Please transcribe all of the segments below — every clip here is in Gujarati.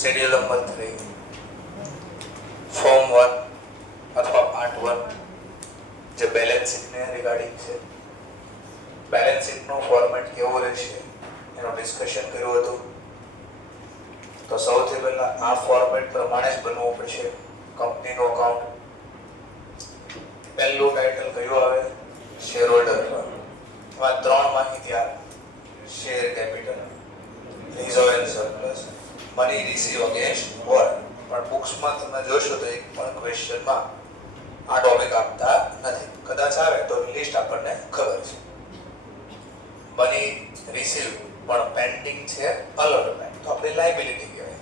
શેડ્યુલ નંબર 3 ફોર્મ 1 અથવા પાર્ટ 1 જે બેલેન્સ શીટને રિગાર્ડિંગ છે. બેલેન્સ શીટનું ફોર્મેટ કેવું રહેશે એનું ડિસ્કશન કર્યું હતું. તો સૌથી પહેલા આ ફોર્મેટ પ્રમાણે જ બનવું પડશે. કંપનીનું અકાઉન્ટ, પહેલું ટાઇટલ કયું આવે? Share holder. આ ત્રણ માહિતી આવે: share capital, reserve and surplus, money receive against warrant. પણ બુક્સમાં તમે જોશો તો એક પણ ક્વેશ્ચનમાં આ ટોપિક આપતા નથી. કદાચ આવે તો લિસ્ટ આપણને ખબર છે. મની રિસીવ પણ પેન્ડિંગ છે અલોટમેન્ટ, તો આપણે લાયબિલિટી કહેવાય.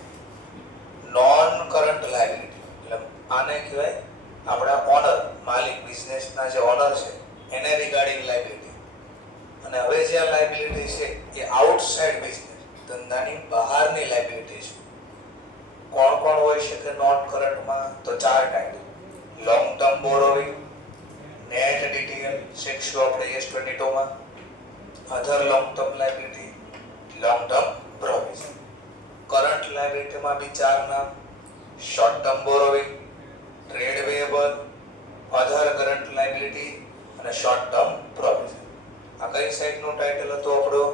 નોન કરંટ લાયબિલિટી એટલે આને કહેવાય આપણા ઓનર, માલિક, બિઝનેસના જે ઓનર છે એને રિગાર્ડિંગ લાયબિલિટી. અને હવે જે આ લાયબિલિટી છે એ આઉટસાઇડ બિઝનેસ, ધંધાની બહારની લાયબિલિટી છે. કોણ કોણ હોઈ શકે નોન કરંટમાં? તો ચાર type: long term borrowing, net DTL શીખશું આપણે S22 માં, other long term liability, long term provision. Current લાયબિલિટીમાં બી ચાર નામ: short term borrowing, trade payable, other current liability અને શોર્ટ ટર્મ પ્રોવિઝન. આ કઈ સાઇડનું ટાઇટલ હતું આપણું?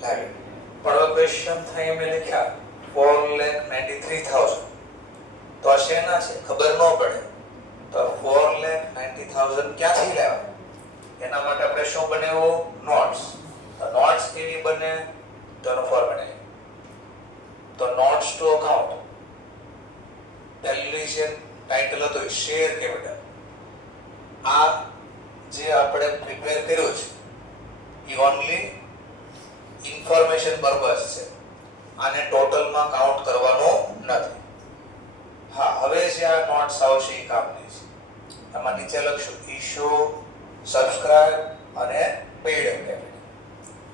લાયબિલિટી. પણ હવે ક્વેશ્ચન થાય મેં લખ્યા 4,93,000, તો આ શેના છે ખબર ન પડે. તો 4,90,000 ક્યાંથી લેવા? એના માટે આપણે શું બનાવ્યું? નોટ્સ. તો નોટ્સ કેવી બને? તો એનો ફોર્મેટ તો નોટ્સ ટુ અકાઉન્ટ. પહેલી છે ટાઇટલ હતું શેર કેપિટલ. આ જે આપણે પ્રિપેર કર્યું છે એ ઓનલી ઇન્ફોર્મેશન પર્પસ છે. આને ટોટલમાં કાઉન્ટ કરવાનો નથી. હા, હવે જે આ નોટ્સ આવશે એ કામની છે. આમાં નીચે લખશું ઇશ્યુ, સબસ્ક્રાઇબ અને પેઇડ કેપિટલ.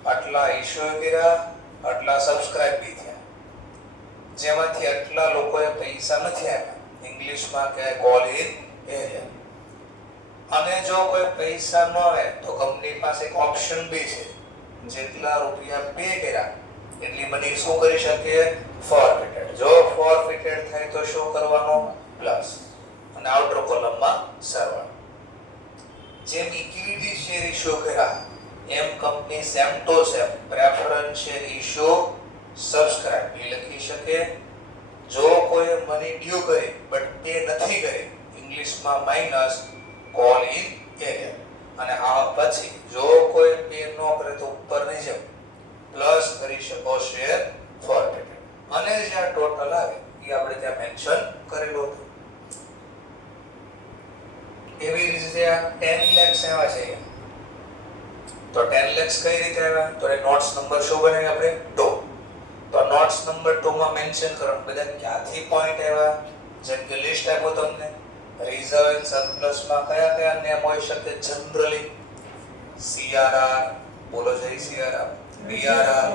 આટલા ઇશ્યુ કર્યા, આટલા સબસ્ક્રાઇબ બી થયા. જેમાંથી આટલા લોકોએ પૈસા નથી આપ્યા, ઇંગ્લિશમાં કહે કોલ ઇન એરિયા. અને જો કોઈ પૈસા ન આવે તો કંપની પાસે એક ઓપ્શન બી છે, જેટલા રૂપિયા પે કર્યા એટલી મની શું કરી શકે? ફોરફિટેડ. જો ફોરફિટેડ થાય તો શું કરવાનું? પ્લસ. અને આઉટર કોલમમાં સરવાળો. જેમ ઇક્વિટી શેર ઇશ્યુ કર્યા એમ company same to same preference share issue subscribe એ લખી શકે. જો કોઈ મની ડ્યુ કરી બટ પે નથી કરી, ઇંગ્લિશમાં માઈનસ કોલ ઇન એરિયા. અને આ પછી જો કોઈ પે ન કરે તો ઉપરની જેમ પ્લસ કરી શકો શેર ફોરફિટેડ. અને જે આ ટોટલ આવે એ આપણે ત્યાં મેન્શન કરેલું હતું. એવી રીતે આ 10 લાખ આવ્યા છે. તો 10 લાખ કઈ રીતે આવ્યા? તો એ નોટ્સ નંબર શું બને આપણે? 2. તો નોટ્સ નંબર 2 માં મેન્શન કરવાનું બધા ક્યાંથી પોઈન્ટ આવ્યા. જેમ કે લિસ્ટ આપો તમને, રિઝર્વ એન્ડ સરપ્લસ માં કયા કયા નેમ હોઈ શકે જનરલી? CRR, બોલો જય CRR, BRR,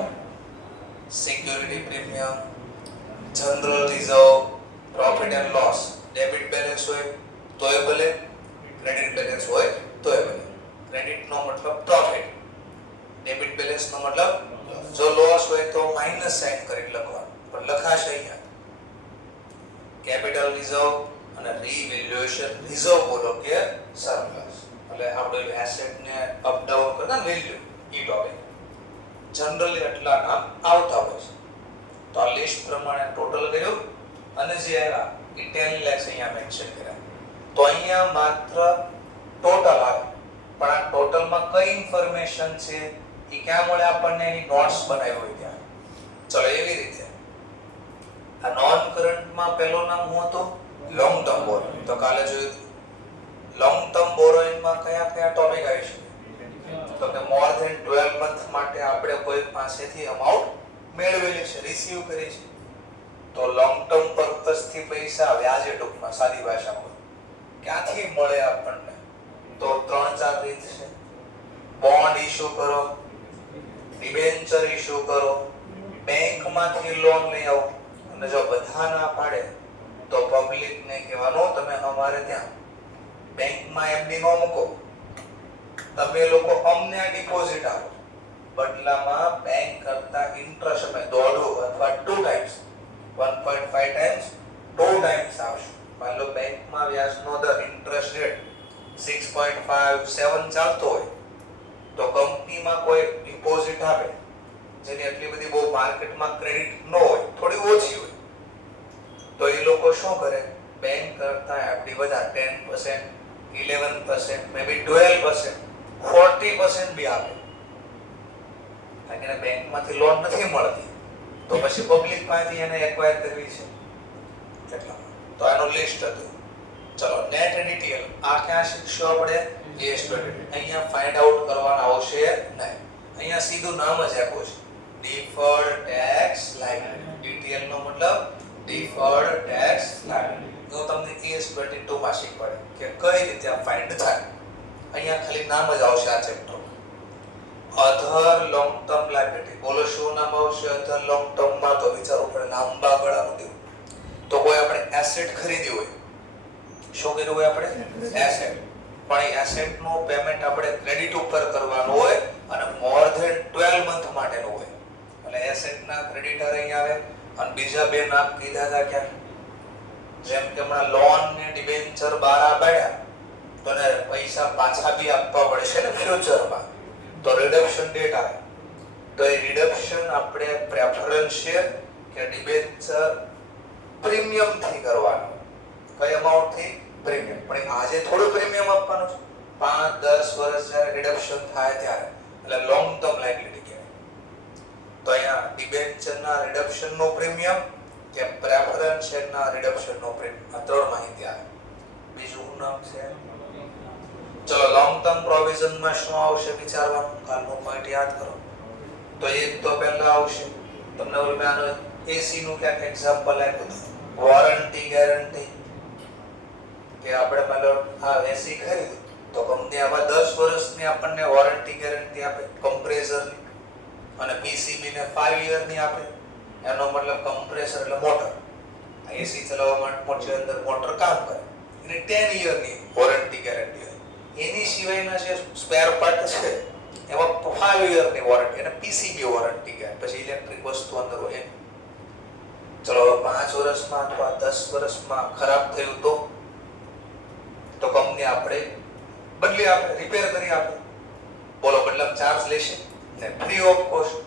security premium, general reserve, profit and loss. Debit balance હોય તોય ભલે, ક્રેડિટ બેલેન્સ હોય તોય ભલે. ક્રેડિટ નો મતલબ પ્રોફિટ, ડેબિટ બેલેન્સ નો મતલબ જો લોસ હોય તો માઈનસ સાઇન કરી લખવાનું, પણ લખાશે અહીંયા કેપિટલ રિઝર્વ અને રીવેલ્યુએશન રિઝર્વ બોલો કે સરપ્લસ. એટલે આપણે એસેટ ને અપ ડાઉન કરતા વેલ્યુ ઈ ટોપિક જનરલી આટલા નામ આવતા હોય છે. તો આ લિસ્ટ પ્રમાણે ટોટલ કર્યું અને જે આવ્યા એ 10 લાખ અહીંયા મેન્શન કર્યા. તો અહીંયા માત્ર ટોટલ આવે, પણ આ ટોટલમાં કઈ ઇન્ફોર્મેશન છે એ ક્યાં મળે આપણને? એની નોટ્સ બનાવી હોય ત્યાં. ચલો એવી રીતે આ નોન કરંટમાં પહેલું નામ શું હતું? Long term borrowing. તો કાલે જોયું લોંગ ટર્મ બોરોઇંગમાં કયા કયા ટોપિક આવી શકે? તો કે મોર ધેન 12 મંથ માટે આપણે કોઈ પાસેથી અમાઉન્ટ મેળવેલી છે, રિસીવ કરી છે. તો લોંગ ટર્મ પર્પસ થી પૈસા વ્યાજે ટૂંકમાં સાદી ભાષામાં ક્યાંથી મળે આપણને? તો 3-4 રીત છે. બોન્ડ ઇશ્યુ કરો, ડિબેન્ચર ઇશ્યુ કરો, બેંકમાંથી લોન લઈ આવો. અને જો બધા ના પાડે તો પબ્લિક ને કહેવાનું તમે અમારે ત્યાં બેંકમાં એફડી ન મૂકો, તમે લોકો અમને આ ડિપોઝિટ આપો, બદલામાં બેંક કરતા ઇન્ટરેસ્ટ અમે 1.5 અથવા 2 ટાઈમ્સ 1.5 ટાઈમ્સ 2 ટાઈમ્સ આવશે. માની લો બેંકમાં વ્યાજનો દર ઇન્ટરેસ્ટ રેટ 6.57 ચાલતો હોય તો કંપનીમાં કોઈ ડિપોઝિટ આપે જેની એટલી બધી બહુ માર્કેટમાં ક્રેડિટ ન હોય, થોડી ઓછી હોય, તો એ લોકો શું કરે, બેંક કરતા એફડી વધારે 10%, 11%, મે બી 12%, 40% બી આપે. કારણ કે બેંકમાંથી લોન નથી મળતી તો પછી પબ્લિક પાસેથી એને એક્વાયર કરવી છે એટલા. તો આનો લિસ્ટ હતું. ચલો નેટ ડિટેલ આ ક્યાં શીખશો આપણે? અહીંયા ફાઇન્ડ આઉટ કરવાના આવશે નહીં. અહીંયા સીધું નામ જ આપ્યું છે, ડિફર્ડ ટેક્સ લાયબિલિટી. ડિટેલ નો મતલબ ડિફર્ડ ટેક્સ લાયબિલિટી. તો તમને ES22 માં શીખવાડે કે કઈ રીતે આ ફાઇન્ડ થાય. અહીંયા ખાલી નામ જ આવશે આ ચેપ્ટર. અધર લોંગ ટર્મ લાયબિલિટી. બોલો શું નામ આવશે અધર લોંગ ટર્મ માં? તો વિચારો પડે લાંબા ગાળાનું દેવું. તો કોઈ આપણે એસેટ ખરીદ્યું હોય, શું કર્યું હોય આપણે? એસેટ. પણ એ એસેટ નું પેમેન્ટ આપણે ક્રેડિટ ઉપર કરવાનું હોય અને મોર ધેન 12 મંથ માટેનું હોય. એટલે એસેટ ના ક્રેડિટર અહીં આવે. અને બીજા બે નામ કીધા હતા ક્યાં? જેમ કે હમણાં લોન ને ડિબેન્ચર બારા પાડ્યા તો ને પૈસા પાછા બી આપવા પડશે ને ફ્યુચરમાં, તો રિડક્શન ડેટ આવે. તો એ રિડક્શન આપણે પ્રેફરન્સ શેર કે ડિબેન્ચર પ્રીમિયમ થી કરવાનું. કઈ અમાઉન્ટ થી? પ્રીમિયમ. પણ આજે થોડું પ્રીમિયમ આપવાનું છે 5-10 વર્ષ જ્યારે રિડક્શન થાય ત્યારે, એટલે લોંગ ટર્મ લાયબિલિટી કહેવાય. તો અહીંયા ડિબેન્ચર ના રિડક્શન નો પ્રીમિયમ કે પ્રેફરન્સ શેર ના રિડક્શન નો પ્રીમિયમ, આ ત્રણ માહિતી આવે. બીજું નામ છે, ચલો લોંગ ટર્મ પ્રોવિઝન માં શું આવશે વિચારવાનું. કાલનો પોઈન્ટ યાદ કરો. તો એક તો પહેલા આવશે તમને ઓલમાનો એસી નું ક્યાંક એક્ઝામ્પલ આપ્યું હતું, વોરંટી ગેરંટી. કે આપણે માનો આ એસી ખરીદ્યું તો કંપની આમાં 10 વર્ષની આપણને વોરંટી ગેરંટી આપે કમ્પ્રેસરની, અને પીસીબી ને 5 યરની આપે. એનો મતલબ કમ્પ્રેસર એટલે મોટર. એસી ચલાવવા માટે મોટર અંદર મોટર કામ કરે, એને 10 યરની વોરંટી ગેરંટી હોય. એની સિવાયના જે સ્પેર પાર્ટ છે એમાં 5 યરની વોરંટી, એને પીસીબી વોરંટી કહેવાય. પછી ઇલેક્ટ્રિક વસ્તુ અંદર હોય. ચલો 5 વર્ષમાં અથવા 10 વર્ષમાં ખરાબ થયું તો કંપની આપણે બદલી આપે, રિપેર કરી આપે. બોલો બદલામાં ચાર્જ લેશે ને? Free of cost.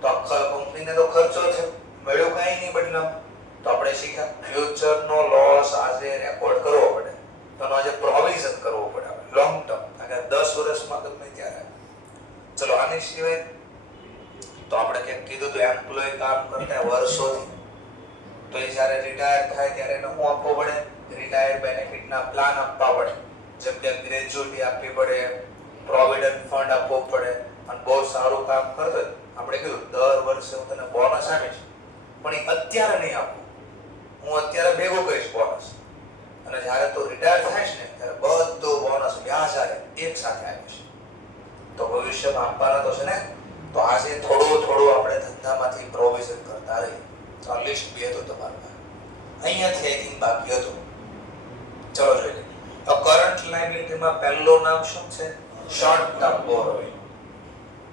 તો આખા કંપનીને તો ખર્ચો થયો, મળ્યું કાંઈ નહીં બદલામાં. તો આપણે શીખ્યા ફ્યુચરનો લોસ આજે રેકોર્ડ કરવો પડે, તો આજે પ્રોવિઝન કરવો પડે લોંગ ટર્મ, કારણ કે 10 વર્ષમાં ગમે ત્યારે. ચલો આની સિવાય તો આપણે ક્યાંક કીધું તો એમ્પ્લોય કામ કરતા વર્ષોથી, તો એ જ્યારે રિટાયર થાય ત્યારે એને શું આપવું પડે? રિટાયર બેનિફિટના પ્લાન આપવા પડે. જેમ કે ગ્રેજ્યુટી આપવી પડે, પ્રોવિડન્ટ ફંડ આપવો પડે. અને બહુ સારું કામ કરતો આપણે કીધું દર વર્ષે હું તને બોનસ આપીશ, પણ એ અત્યારે નહીં આપું, હું અત્યારે ભેગું કરીશ બોનસ. અને જ્યારે તું રિટાયર થાઈશ ને ત્યારે બધું બોનસ વ્યાજ આવે એક સાથે આપીશ. તો ભવિષ્યમાં આપવાના તો છે ને. તો આજે થોડું આપણે ધંધામાંથી પ્રોવિઝન કરતા રહીએ. તો આ લિસ્ટ બી હતું તમારા અહીંયાથી આઈ થિંક બાકી હતું. ચલો જોઈ લઈએ. તો કરન્ટ લાયબિલિટીમાં પહેલું નામ શું છે? Short term borrowing.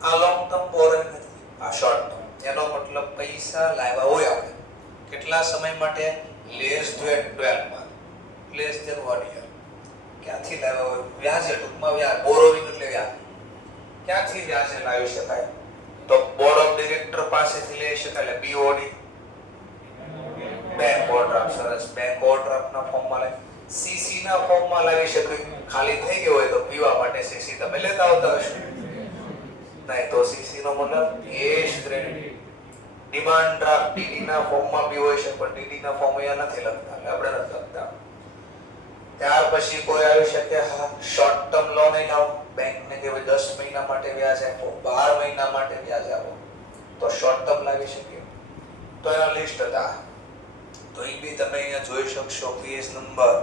આ લોંગ ટર્મ બોરોઇંગ નથી, આ શોર્ટ ટર્મ. એનો મતલબ પૈસા લાવ્યા હોય આપણે કેટલા સમય માટે? Less than 12 month, less than 1 year. ક્યાંથી લાવ્યા હોય? વ્યાજે, ટૂંકમાં વ્યાજ. બોરોઇંગ એટલે વ્યાજ. ક્યાંથી વ્યાજે લાવી શકાય? તો બોર્ડ ઓફ ડિરેક્ટર પાસેથી લઈ શકાય, એટલે BOD, બેંક ઓવરડ્રાફ્ટ. સરસ, બેંક ઓવરડ્રાફ્ટના ફોર્મમાં લે. CC ના ફોર્મમાં લાવી શકાય. ખાલી થઈ ગયો હોય તો પીવા માટે CC તમે લેતા આવતા હશો. નહીં તો CC નો મતલબ cache credit. Demand draft DD ના ફોર્મમાં બી હોય છે, પણ DD ના ફોર્મ અહીંયા નથી લખતા, એટલે આપણે નથી લખતા. ત્યાર પછી કોઈ આવી શકે, હા શોર્ટ ટર્મ લોન એ લાવો. બેંકને કે 10 મહિના માટે વ્યાજ આપો, 12 મહિના માટે વ્યાજ આપો, તો શોર્ટ ટર્મ લાવી શકીએ. તો એના લિસ્ટ હતા. તો એ બી તમે અહીંયા જોઈ શકશો. Page number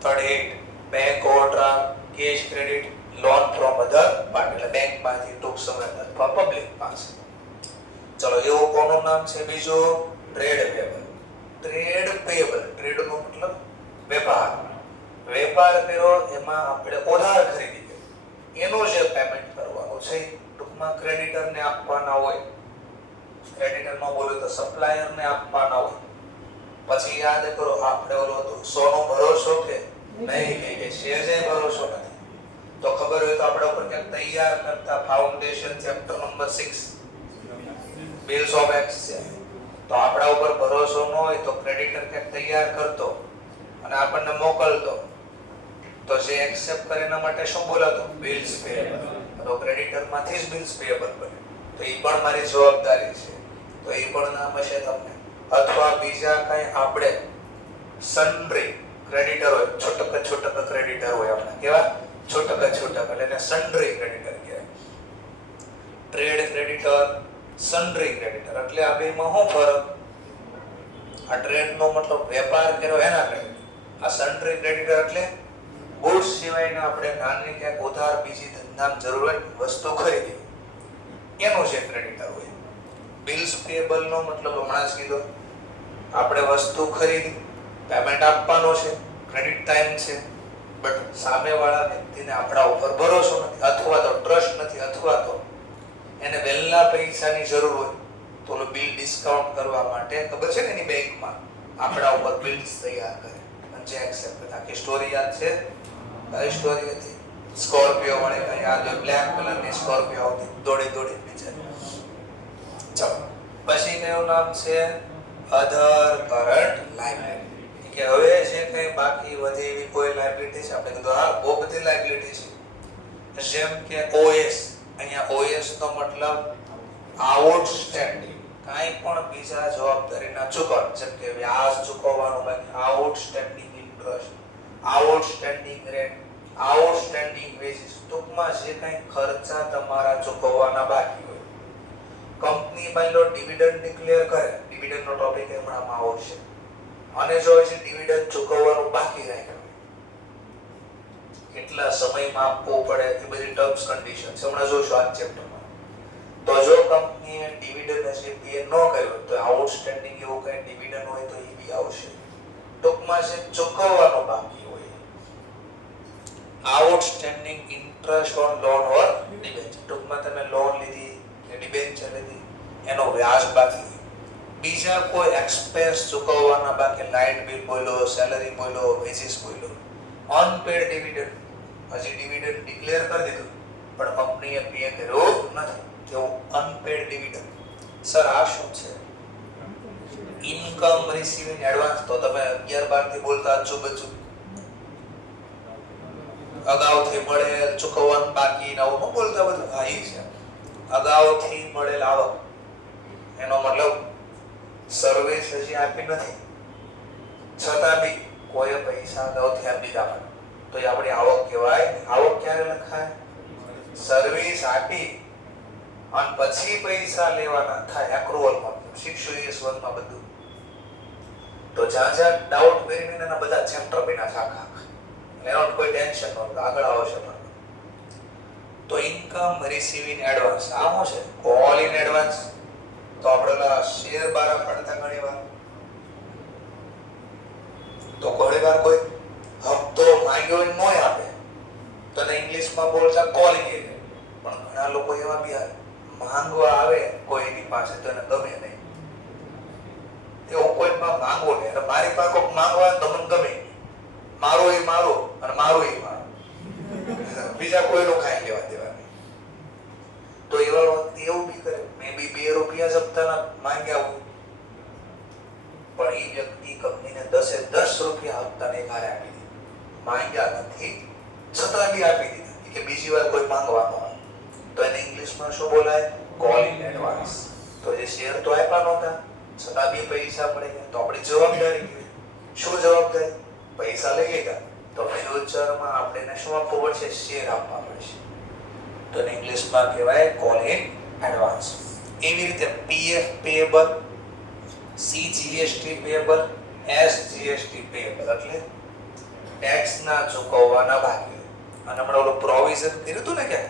38, bank overdraft, cache credit, loan from other party, એટલે બેંકમાંથી ટૂંક સમય અથવા પબ્લિક પાસે. ચલો એવું કોનું નામ છે? બીજું trade payable. Trade payable, trade નો મતલબ વેપાર. વેપાર કર્યો એમાં આપણે ઉધાર ખરીદી એનું જે પેમેન્ટ કરવાનું છે, ટૂંકમાં ક્રેડિટરને આપવાના હોય. ક્રેડિટર નો બોલ્યો તો સપ્લાયર ને આપવાના હોય. પછી યાદ કરો આપણે ઓલું હતું 100 નો ભરોસો કે નહીં કે શેર જે ભરોસો નથી. તો ખબર હોય તો આપણે ઉપર ક્યાંક તૈયાર કરતા foundation chapter number 6 bills of x છે. તો આપણા ઉપર ભરોસો ન હોય તો ક્રેડિટર ક્યાંક તૈયાર કરતો અને આપણને મોકલતો તો જે એક્સેપ્ટ કરે એના માટે શું બોલાતો બિલ્સ પેયેબલ. તો ક્રેડિટર માંથી જ બિલ્સ પેયેબલ બને. તો એ પણ મારી જવાબદારી છે. તો એ પણ નામ હશે તમને. અથવા બીજા કઈ આપણે સન્ડ્રી ક્રેડિટર હોય, છૂટક ક્રેડિટર હોય આપણે કેવા છૂટક એટલે એને સન્ડ્રી ક્રેડિટર કહેવાય. ટ્રેડ ક્રેડિટર, સન્ડ્રી ક્રેડિટર એટલે આ બેમાં શું ફરક? આ ટ્રેડ નો મતલબ વેપાર કર્યો એના ક્રેડિટર. આ સન્ડ્રી ક્રેડિટર એટલે ગુડ્સ સિવાયના આપણે નાની ક્યાંક ઉધાર બીજી ધંધામાં જરૂરત વસ્તુ ખરીદી એનું જે ક્રેડિટર હોય. બિલ્સ પેયેબલ નો મતલબ હમણાં જ કીધો, આપણે વસ્તુ ખરીદી, પેમેન્ટ આપવાનો છે, ક્રેડિટ ટાઈમ છે, બટ સામેવાળા વ્યક્તિને આપણા ઉપર ભરોસો નથી અથવા તો ટ્રસ્ટ નથી અથવા તો એને વહેલા પૈસાની જરૂર હોય તો ઓલો બિલ ડિસ્કાઉન્ટ કરવા માટે ખબર છે ને એની બેંકમાં આપણા ઉપર બિલ્સ તૈયાર કરે અને જે એક્સેપ્ટ કરે. આખી સ્ટોરી યાદ છે? કઈ સ્ટોરી હતી? સ્કોર્પિયો મળે કઈ યાદ હોય? બ્લેક કલરની સ્કોર્પિયો આવતી દોડી નીચે. ચલો પછી કયું નામ છે? અધર કરન્ટ લાયબિલિટી. કે હવે જે કઈ બાકી વધે એવી કોઈ લાયબિલિટી છે? આપણે કીધું હા બહુ બધી લાયબિલિટી છે. જેમ કે OS, અહીંયા OS નો મતલબ આઉટસ્ટેન્ડિંગ, કાઈ પણ બીજા જવાબદારીના ચૂકવણ, જેમ કે વ્યાજ ચૂકવવાનું બાકી, outstanding interest, outstanding rent, outstanding veggies, ટૂંકમાં જે કઈ ખર્ચા તમારા ચૂકવવાના બાકી હોય. કંપની માની લો ડિવિડન્ડ ડિક્લેર કરે, ડિવિડન્ડ નો ટોપિક હમણાંમાં આવશે, અને જો છે ડિવિડન્ડ ચૂકવવાનું બાકી રાખ્યું, કેટલા સમયમાં આપવું પડે એ બધી ટર્મ્સ કન્ડિશન્સ હમણાં જોશું આ ચેપ્ટરમાં. તો જો કંપનીએ ડિવિડન્ડ હજી પે ન કર્યો તો આઉટસ્ટેન્ડિંગ એવું કઈ ડિવિડન્ડ હોય તો એ બી આવશે. ટૂંકમાં જે ચૂકવવાનું બાકી હોય, outstanding interest on loan or debenture, ટૂંકમાં તમે લોન લીધી કે ડિબેન્ચર લીધી એનો વ્યાજ બાકી. બીજા કોઈ એક્સપેન્સ ચૂકવવાના બાકી, લાઇટ બિલ બોલ્યો, સેલરી બોલ્યો, વેજીસ બોલ્યો. અનપેડ ડિવિડન્ડ, હજી ડિવિડન્ડ ડિક્લેર કરી દીધું પણ કંપનીએ પે કર્યો નથી, કેવું અનપેડ ડિવિડન્ડ. સર આ શું છે? Income receiving advance. તો તમે 11-12 થી બોલતા અચૂક અગાઉથી મળેલ ચૂકવવાનું બાકી નવું ન બોલતા બધું. હા એ છે અગાઉથી મળેલ આવક, એનો મતલબ સર્વિસ હજી આપી નથી છતાં બી કોઈ પૈસા અગાઉથી આપી દીધા તો એ આપણી આવક કહેવાય. આવક ક્યારે લખાય? સર્વિસ આપી અને પછી પૈસા લેવાના થાય એક્રુઅલમાં. શીખશું ES1 માં બધું. તો જ્યાં ડાઉટ વેરીને એના બધા ચેપ્ટર બન્યા છે આખા, એનો કોઈ ટેન્શન ન આગળ આવશે. તો ઇન્કમ રિસીવિંગ એડવાન્સ આ શું છે? Call in advance. તો આપણે શેર બારા પડતા ઘણી વાર કોઈ હપ્તો માંગ્યો ન આપે તો એને ઇંગ્લિશમાં બોલતા કોલિંગ એ. પણ ઘણા લોકો એવા બી માંગવા આવે કોઈની પાસે તો એને ગમે નહીં. એવું કોઈ માંગવો નહીં. એટલે મારી પાસે કોઈ માંગવા તો મને ગમે, મારો એ મારો અને મારો એ મારો, બીજા કોઈનું ખાઈ લેવા દેવા. તો એવા વખતે એવું બી કરે, મે બી 2 રૂપિયા જ હપ્તાના માંગ્યા હોય પણ એ વ્યક્તિ કંપનીને 10 રૂપિયા હપ્તાને ઘરે આપી દીધા, માંગ્યા નથી છતાં બી આપી દીધા કે બીજી વાર કોઈ માંગવાનો હોય તો એને ઇંગ્લિશમાં શું બોલાય? Call in advance. તો જે શેર તો આપ્યા નહોતા છતાં બી પૈસા મળી ગયા તો આપણી જવાબદારી કેવી? શું જવાબદારી? પૈસા લઈ લીધા તો ફ્યુચરમાં આપણે શું આપવું પડશે? શેર આપવા પડશે. તો ઇંગ્લિશમાં કહેવાય કોલ ઇન એડવાન્સ. એવી રીતે PF પેયેબલ, CGST પેયેબલ, SGST પેયેબલ એટલે ટેક્સ ના ચૂકવવાના બાકી. અને હમણાં ઓલું પ્રોવિઝન કર્યું હતું ને કે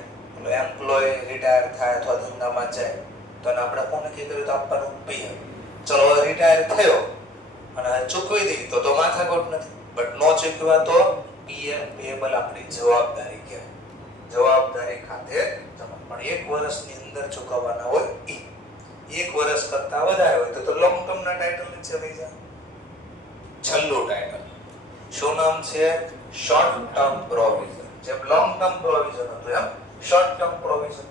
એમ્પ્લોય રિટાયર થાય અથવા ધંધામાં જાય તો આપણે કોને નક્કી કર્યું તો આપવાનું PF. ચલો રિટાયર થયો અને ચૂકવી દીધી તો માથાકૂટ નથી, બટ નો ચૂકવ્યા તો PF પેયેબલ આપણી જવાબદારી કહેવાય. જવાબદારી ખાતે પણ 1 વર્ષની અંદર ચૂકવવાના હોય એ. 1 વર્ષ કરતા વધારે હોય તો લોંગ ટર્મ ના ટાઇટલ નીચે લઈ જા. છેલ્લું ટાઇટલ શું નામ છે? Short term provision. જેમ લોંગ ટર્મ પ્રોવિઝન હતું એમ શોર્ટ ટર્મ પ્રોવિઝન.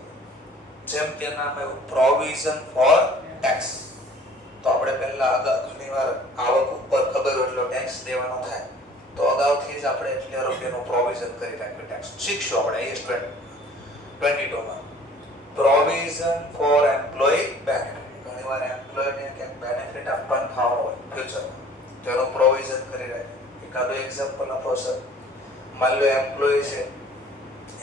જેમ કે નામ આવ્યું પ્રોવિઝન ફોર ટેક્સ. તો આપણે પહેલા ઘણીવાર આવક ઉપર ખબર હોય એટલો ટેક્સ દેવાનો થાય તો અગાઉથી જ આપણે એટલા રૂપિયાનું પ્રોવિઝન કરી રાખીએ ટેક્સ. શીખશું આપણે AS 22 માં પ્રોવિઝન ફોર એમ્પ્લોયી બેનિફિટ. ઘણીવાર એમ્પ્લોયરને ક્યાંક બેનિફિટ આપવાનું થવાનું હોય ફ્યુચરમાં તેનું પ્રોવિઝન કરી રાખીએ. એકાદું એક્ઝામ્પલ આપો સર. માની લો એમ્પ્લોયી છે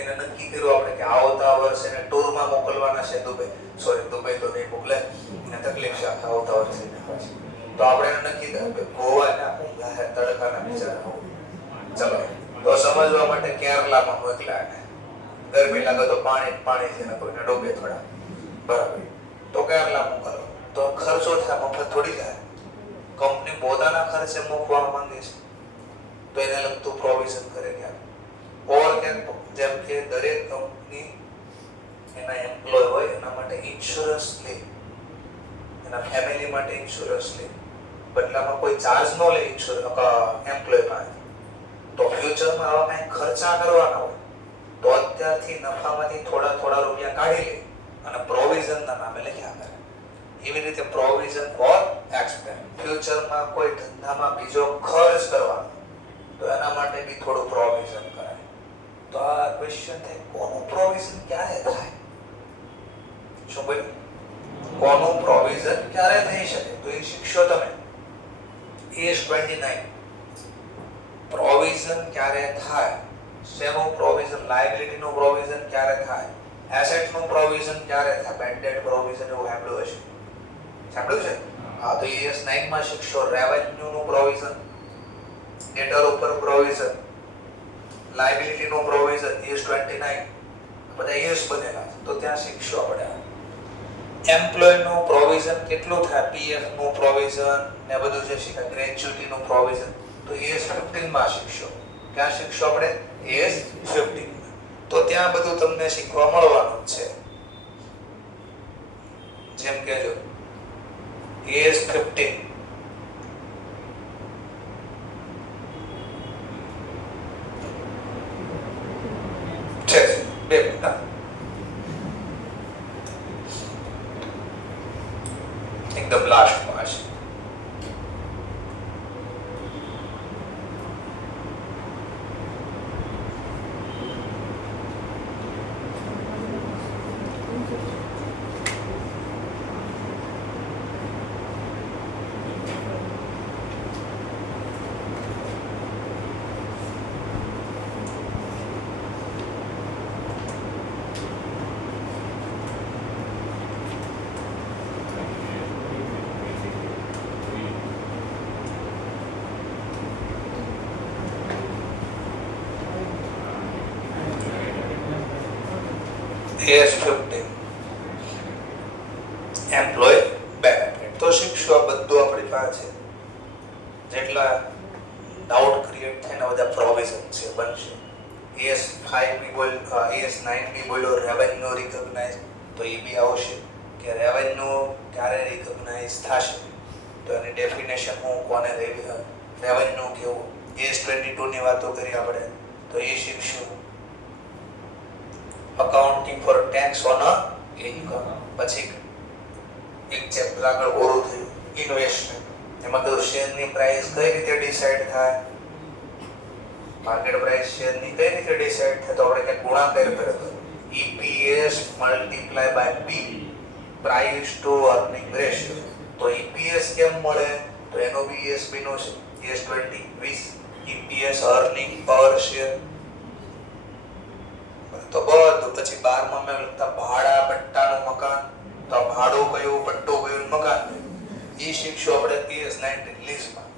એને નક્કી કર્યું આપણે કે આવતા વર્ષે એને ટૂરમાં મોકલવાના છે દુબઈ તો નહીં મોકલે એને તકલીફ છે આવતા વર્ષે. તો આપણે એને નક્કી કર્યું કે ગોવાના ઊંઘા તડકાના બિચારા ચલો તો સમજવા માટે કેરલામાં મોકલ્યા એને. ગરમી લાગે તો પાણી છે ને કોઈને ડૂબે થોડા બરાબર તો કેરલા મોકલો તો ખર્ચો થાય મફત થોડી થાય. કંપની પોતાના ખર્ચે મૂકવા માંગે છે તો એને લગતું પ્રોવિઝન કરે ક્યાં ઓર ક્યાંક જેમ કે દરેક કંપની એના એમ્પ્લોય હોય એના માટે ઇન્સ્યોરન્સ લે, એના ફેમિલી માટે ઇન્સ્યોરન્સ લે, બદલામાં કોઈ ચાર્જ ન લે એમ્પ્લોય પાસે. તો ફ્યુચરમાં આવા કંઈ ખર્ચા કરવાના હોય તો અત્યારથી નફામાંથી થોડા રૂપિયા કાઢી લે અને પ્રોવિઝનના નામે લખ્યા કરે. એવી રીતે પ્રોવિઝન ફોર એક્સપેન્સ. ફ્યુચરમાં કોઈ ધંધામાં બીજો ખર્ચ કરવાનો તો એના માટે બી થોડું પ્રોવિઝન કરાય. તો આ ક્વેશ્ચન થાય કોનું પ્રોવિઝન ક્યારે થાય? શું ભાઈ કોનું પ્રોવિઝન ક્યારે થઈ શકે? તો એ શીખશો તમે. AS 29 પ્રોવિઝન ક્યારે થાય? શેનું પ્રોવિઝન? લાયબિલિટી નું પ્રોવિઝન ક્યારે થાય? એસેટ નું પ્રોવિઝન ક્યારે થાય? બેડ ડેટ પ્રોવિઝન એવું સાંભળ્યું હશે. સાંભળ્યું છે? હા તો AS 9 માં શીખશો રેવન્યુ નું પ્રોવિઝન, ડેટર ઉપર પ્રોવિઝન, લાયબિલિટી નું પ્રોવિઝન. AS 29 બધા AS બનેલા તો ત્યાં શીખશો આપણે. એમ્પ્લોય નું પ્રોવિઝન કેટલું થાય? PF નું પ્રોવિઝન ને બધું જે શીખાય ગ્રેચ્યુટી નું પ્રોવિઝન તો AS 15 માં શીખશો. ક્યાં શીખશો આપણે? AS 15. તો ત્યાં બધું તમને શીખવા મળવાનું જ છે. જેમ કે જો AS 15 છે બે મિનિટ એકદમ લાસ્ટમાં છે. AS 15 એમ્પ્લોય બેનિફિટ તો શીખશો. આ બધું આપણી પાસે જેટલા ડાઉટ ક્રિએટ થઈને બધા પ્રોવિઝન છે બનશે. AS 5 બી બોલ AS 9 બી બોલો રેવન્યુ રિકોગ્નાઇઝ તો એ બી આવશે કે રેવન્યુ ક્યારે રિકોગ્નાઇઝ થશે તો એની ડેફિનેશન હું કોને રેવન્યુ કેવું. AS 22 ની વાતો કરી આપણે તો એ શીખશું. Accounting for tax on income. પછી એક ચેપ્ટર આગળ પૂરું થયું ઇન્વેસ્ટમેન્ટ. એમાં કયું શેરની પ્રાઇસ કઈ રીતે ડિસાઈડ થાય, માર્કેટ પ્રાઇસ શેરની કઈ રીતે ડિસાઈડ થાય તો આપણે ક્યાંક ગુણાકાર કર્યો EPS multiply by P price to earning ratio. તો EPS કેમ મળે તો એનો બી ESB નો છે AS 20 EPS અર્નિંગ પર શેર. તો બધું પછી 12 માં લખતા ભાડા પટ્ટાનું મકાન તો ભાડું કયું પટ્ટું કયું મકાન એ શીખશું આપણે AS 19 લીઝમાં.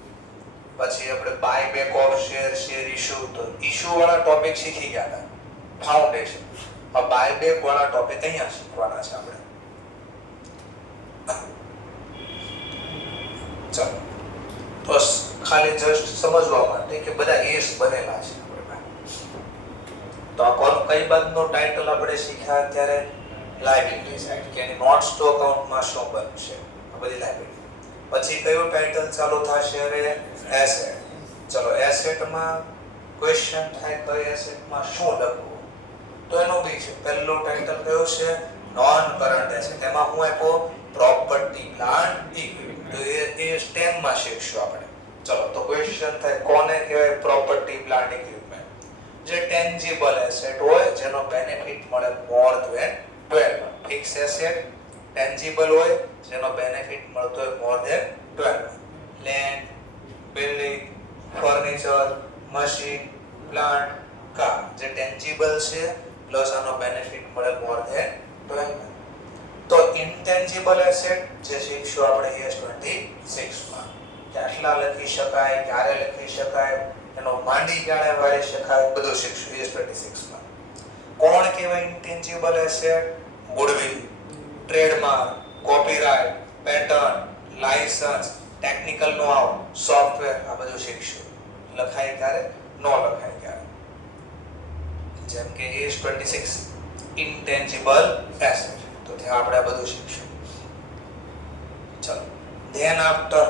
પછી આપણે buy back of share issue તો ઇશ્યુ વાળા ટોપિક શીખી ગયા હતા ફાઉન્ડેશન. આ બાય બેક વાળા ટોપિક અહીંયા શીખવાના છે આપણે. ચાલો તો ખાલી જસ્ટ સમજવા માટે કે બધા AS બનેલા છે. તો આ કોણ કઈ બાદનો ટાઇટલ આપણે શીખ્યા ત્યારે લાયબિલિટી સાઈડ કે એની નોટ્સ ટુ અકાઉન્ટમાં શું બનશે આ બધી લાયબિલિટી. પછી કયું ટાઇટલ ચાલુ થશે? હવે એસેટ. ચલો એસેટમાં ક્વેશ્ચન થાય કઈ એસેટમાં શું લખવું, તો એનું બી છે. પહેલું ટાઇટલ કયું છે? Non current asset. એમાં હું આપ્યો પ્રોપર્ટી પ્લાન્ટ ઇક્વિપમેન્ટ. તો એ સ્ટેમ માં શીખશું આપણે. ચલો તો ક્વેશ્ચન થાય કોને કહેવાય પ્રોપર્ટી પ્લાન્ટ ઇક્વિપમેન્ટ? જે ટેન્જિબલ એસેટ હોય જેનો બેનિફિટ મળે more than 12. Fix asset tangible હોય જેનો બેનિફિટ મળતો હોય more than 12. Land, building, furniture, machine, plant, car જે ટેન્જિબલ છે પ્લસ આનો બેનિફિટ મળે મોર ધેન 12. તો ઇન્ટેન્જિબલ એસેટ જે શીખશું આપણે S26 માં કેટલા લખી શકાય, ક્યારે લખી શકાય, એનો માંડી ક્યારે વાળી શકાય, બધું શીખશું S26 માં. કોણ કહેવાય intangible asset? Goodwill, trademark, copyright, pattern, licence, technical know how, software આ બધું શીખશું. લખાય ક્યારે, નો લખાય ક્યારે. જેમ કે S26 ઇન્ટેન્જિબલ એસેટ, તો ત્યાં આપણે આ બધું શીખશું. ચલો ધેન આફ્ટર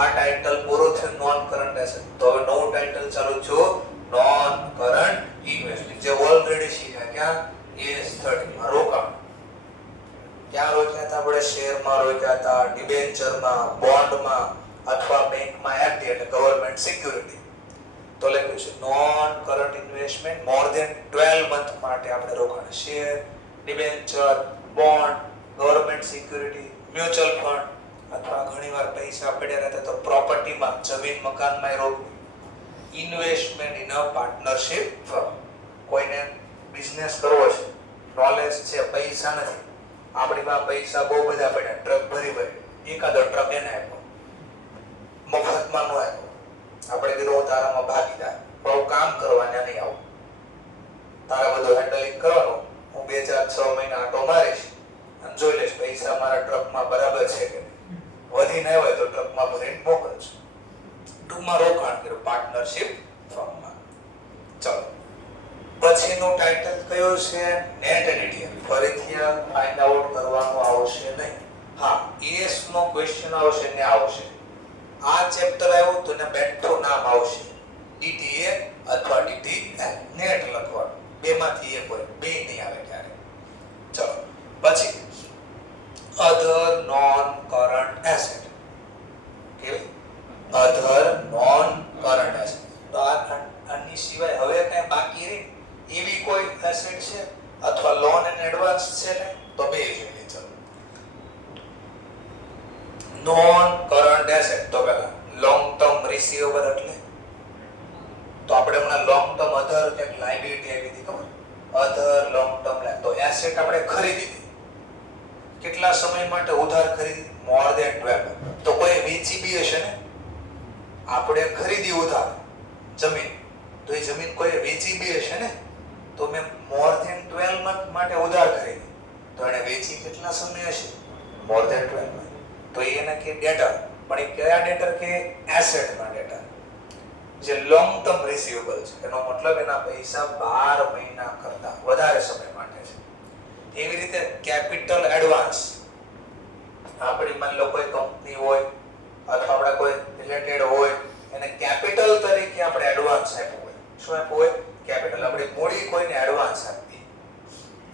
આ ટાઇટલ પૂરું થયું નોન કરંટ એસેટ. તો હવે નવું ટાઇટલ ચાલુ છું નોન કરંટ ઇન્વેસ્ટમેન્ટ જે ઓલરેડી શીખ્યા. ક્યાં? S30 માં રોકાણ. ક્યાં રોક્યા હતા આપણે? શેરમાં રોક્યા હતા, ડિબેન્ચરમાં, બોન્ડમાં અથવા બેંકમાં એફડી એટલે ગવર્નમેન્ટ સિક્યુરિટી. તો લખ્યું છે non current investment more than 12 month માટે આપણે રોકાણ. Share, debenture, bond, government security, mutual fund અથવા ઘણીવાર પૈસા પડ્યા રહેતા તો પ્રોપર્ટીમાં, જમીન મકાનમાં રોકવું. Investment in a partnership firm. કોઈને બિઝનેસ કરવો છે, નોલેજ છે, પૈસા નથી, આપણી પાસે પૈસા બહુ બધા પડ્યા, ટ્રક ભરી એકાદો ટ્રક એને આપ્યો, મફતમાં નો આપ્યો. આપણે કીધું હું તારામાં ભાગીદાર, બહુ કામ કરવાના નહીં આવું, તારા બધું હેન્ડલિંગ કરવાનું, હું 2-4-6 મહિના આટો મારીશ અને જોઈ લઈશ પૈસા મારા ટ્રકમાં બરાબર છે કે વધી ના હોય તો ટ્રકમાં ભરીને મોકલશ. ટૂંકમાં રોકાણ કર્યું પાર્ટનરશિપ ફર્મમાં. ચલો પછીનું ટાઇટલ કયું છે? નેટ એડીટીએમ. ફરીથી ફાઇન્ડ આઉટ કરવાનું આવશે નહીં. હા, એસ નો ક્વેશ્ચન આવશે ને આવશે. આ ચેપ્ટર આવ્યું તો ને બેઠું નામ આવશે ડીટીએ અથવા ડીટીએલ. નેટ લખવાનું, બેમાંથી એક હોય, બે નહીં આવે ક્યારે. ચલો પછી અધર નોન કરંટ એસેટ. કેવી? અધર નોન કરંટ એસેટ. તો આની સિવાય હવે કઈ બાકી રહી એવી કોઈ એસેટ છે અથવા લોન એન્ડ એડવાન્સ છે ને, તો બે જોઈએ. ચલો નોન કરંટ એસેટ તો પહેલા લોંગ ટર્મ રિસીવેબલ એટલે તો આપણે હમણાં લોંગ ટર્મ અધર એક લાયબિલિટી આવી હતી ખબર? અધર લોંગ ટર્મ તો એસેટ આપણે ખરીદી હતી. કેટલા સમય માટે ઉધાર ખરીદી? More than 12. તો કોઈ વેચી બી હશે ને? આપણે ખરીદી ઉધાર જમીન, તો એ જમીન કોઈ વેચી બી હશે ને? તો મેં મોર ધેન 12 મંથ માટે ઉધાર ખરીદી, તો એને વેચી કેટલા સમય હશે? More than 12 month. તો એને કે ડેટર, પણ એ કયા ડેટર કે? એસેટના ડેટર જે લોંગ ટર્મ રિસીવેબલ છે. એનો મતલબ એના પૈસા 12 મહિના કરતા વધારે સમય માટે છે. એવી રીતે કેપિટલ એડવાન્સ, આપણી માન લો કોઈ કંપની હોય અથવા આપણા કોઈ રિલેટેડ હોય એને કેપિટલ તરીકે આપણે એડવાન્સ આપ્યું હોય. શું આપ્યું હોય? કેપિટલ. આપણે મૂડી કોઈને એડવાન્સ આપી,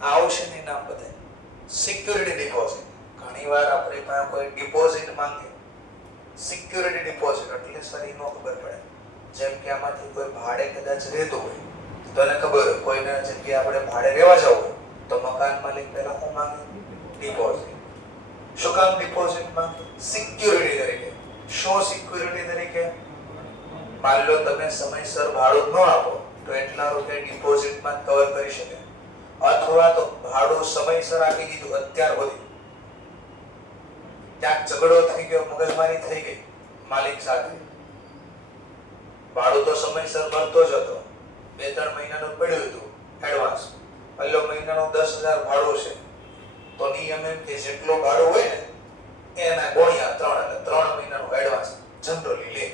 આ આવશે ને નામ બતાય. Security deposit. ઘણીવાર આપણી પાસે કોઈ ડિપોઝિટ માંગે, સિક્યુરિટી ડિપોઝિટ એટલે સરી નો ખબર પડે. જેમ કે આમાંથી કોઈ ભાડે કદાચ રહેતું હોય તો એને ખબર હોય કોઈને જગ્યાએ આપણે ભાડે રહેવા જવું હોય તો મકાન માલિક પહેલા શું માંગે? ડિપોઝિટ. શું કામ ડિપોઝિટ માંગે? સિક્યુરિટી તરીકે. શું સિક્યુરિટી તરીકે? માની લો તમે સમયસર ભાડું ન આપો તો એટલા રૂપિયા ડિપોઝિટમાં કવર કરી શકે, અથવા તો ભાડું સમયસર આપી દીધું અત્યાર સુધી, ક્યાંક ઝઘડો થઈ ગયો, મગજમારી થઈ ગઈ માલિક સાથે, ભાડું તો સમયસર ભરતો જ હતો, 2-3 મહિનાનું પડ્યું હતું એડવાન્સ, પહેલો મહિનાનું 10,000 ભાડું છે, તો નિયમ એમ કે જેટલું ભાડું હોય ને એના ગુણ્યા 3 એટલે 3 મહિનાનું એડવાન્સ જનરલી લે.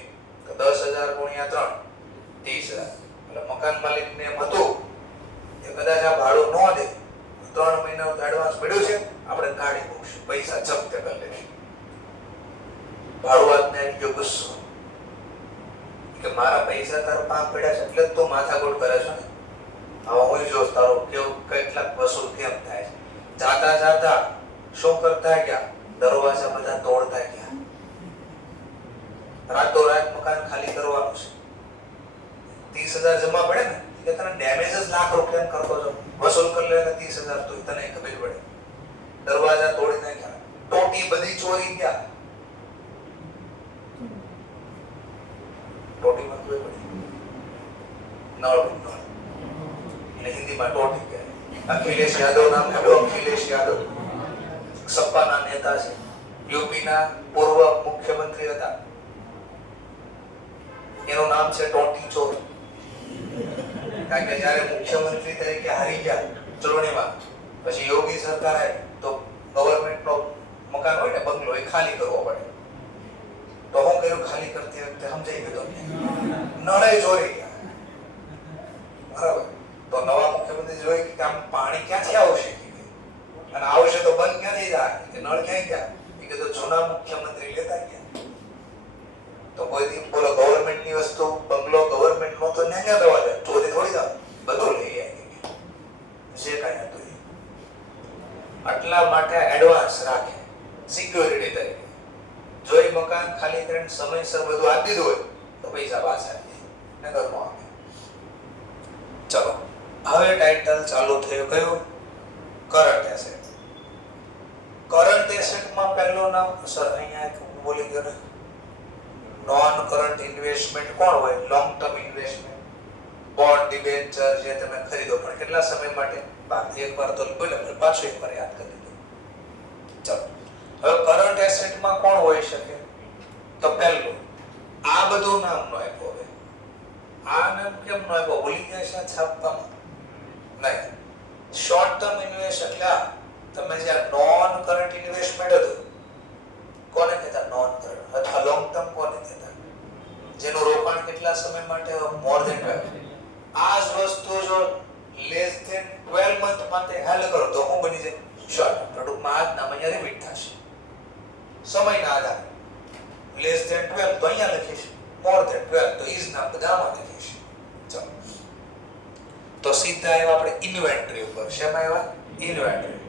તો 10,000 ગુણ્યા 3 30,000. એટલે મકાન માલિકને એમ હતું કે કદાચ આ ભાડું ન દે 3 મહિનાનું એડવાન્સ ભાડુઆતને આવી ગયો ગુસ્સો કે મારા પૈસા તારા પાંચ પડ્યા છે એટલે તું માથાકૂટ કરે છે ને. હવે હું જો તારો કેવું કેટલાક વસૂલ કેમ થાય છે. જાતા જાતા શું કરતા ગયા, દરવાજા બધા તોડતા ગયા. રાતોરાત મકાન ખાલી કરવાનું છે. 30,000 જમા પડે ને કે તને ડેમેજ જ લાખ રૂપિયા કરતો છો, વસૂલ કરી લે 30,000 તો તને ખબર પડે. દરવાજા તોડી નાખ્યા, ટોટી બધી ચોરી ગયા. ટોટીમાં કોઈ પડી નળ એટલે હિન્દીમાં ટોટી કહે. અખિલેશ યાદવ નામ હેલો, અખિલેશ યાદવ સપાના નેતા છે, યુપીના પૂર્વ મુખ્યમંત્રી હતા. એનું નામ છે ટોટી ચોર. કારણ કે જ્યારે મુખ્યમંત્રી તરીકે હારી ગયા ચૂંટણીમાં, પછી યોગી સરકાર આવી તો ગવર્નમેન્ટનો મકાન હોય ને બંગલો એ ખાલી કરવો પડે. તો હું કર્યું, ખાલી કરતી વખતે સમજાઈ ગયું નળે ચોરી ગયા. બરાબર. તો નવા મુખ્યમંત્રી જોઈ કે આમ પાણી ક્યાંથી આવશે અને આવશે તો બંધ ક્યાંથી જાય કે નળ ક્યાંય ગયા. એ કીધું જૂના મુખ્યમંત્રી લેતા ગયા. તો કોઈ દી બોલો ગવર્નમેન્ટની વસ્તુ બંગલો ગવર્નમેન્ટ નો તો ન્યા દવા જાય, ચોરી થોડી જાય, બધું લઈ આવી જે કાંઈ હતું એ. આટલા માટે એડવાન્સ રાખે સિક્યોરિટી તરીકે. જો એ મકાન ખાલી કરીને સમયસર બધું આપી દીધું હોય તો પૈસા પાછા આપે, નગર નો આપે. ચલો હવે ટાઇટલ ચાલુ થયું કયું? Current asset. કરંટ એસેટમાં પહેલું નામ સર અહીંયા એક બોલી ગયો ને, નોન કરંટ ઇન્વેસ્ટમેન્ટ કોણ હોય? Long term investment, bond, debenture જે તમે ખરીદો પણ કેટલા સમય માટે? એકવાર તો બોલે પાછું એકવાર યાદ કરી દીધું. ચલો હવે કરંટ એસેટમાં કોણ હોઈ શકે? તો પહેલું આ બધું નામ નો આપ્યો. હવે આ નામ કેમ નો આપ્યો? ભૂલી ગયા છે છાપવામાં? નહીં. શોર્ટ ટર્મ ઇન્વેસ્ટ એટલે તમે જે નોન કરંટ ઇન્વેસ્ટમેન્ટ હતું કોને કહેતા? Non current. અથવા લોંગ ટર્મ કોને કહેતા? જેનું રોકાણ કેટલા સમય માટે? More than 12. આ જ વસ્તુ જો લેસ ધેન 12 મંથ માટે હેલ કરો તો શું બની જાય? Short term. ટૂંકમાં આ જ નામ અહીંયા રિપીટ થશે સમયના આધારે. લેસ ધેન 12 તો અહીંયા લખીશ, મોર ધેન 12 તો ઈઝ નામ બધામાં લખીશ. ચલો તો સીધા આવ્યા આપણે ઇન્વેન્ટરી ઉપર. શેમાં આવ્યા? ઇન્વેન્ટરી.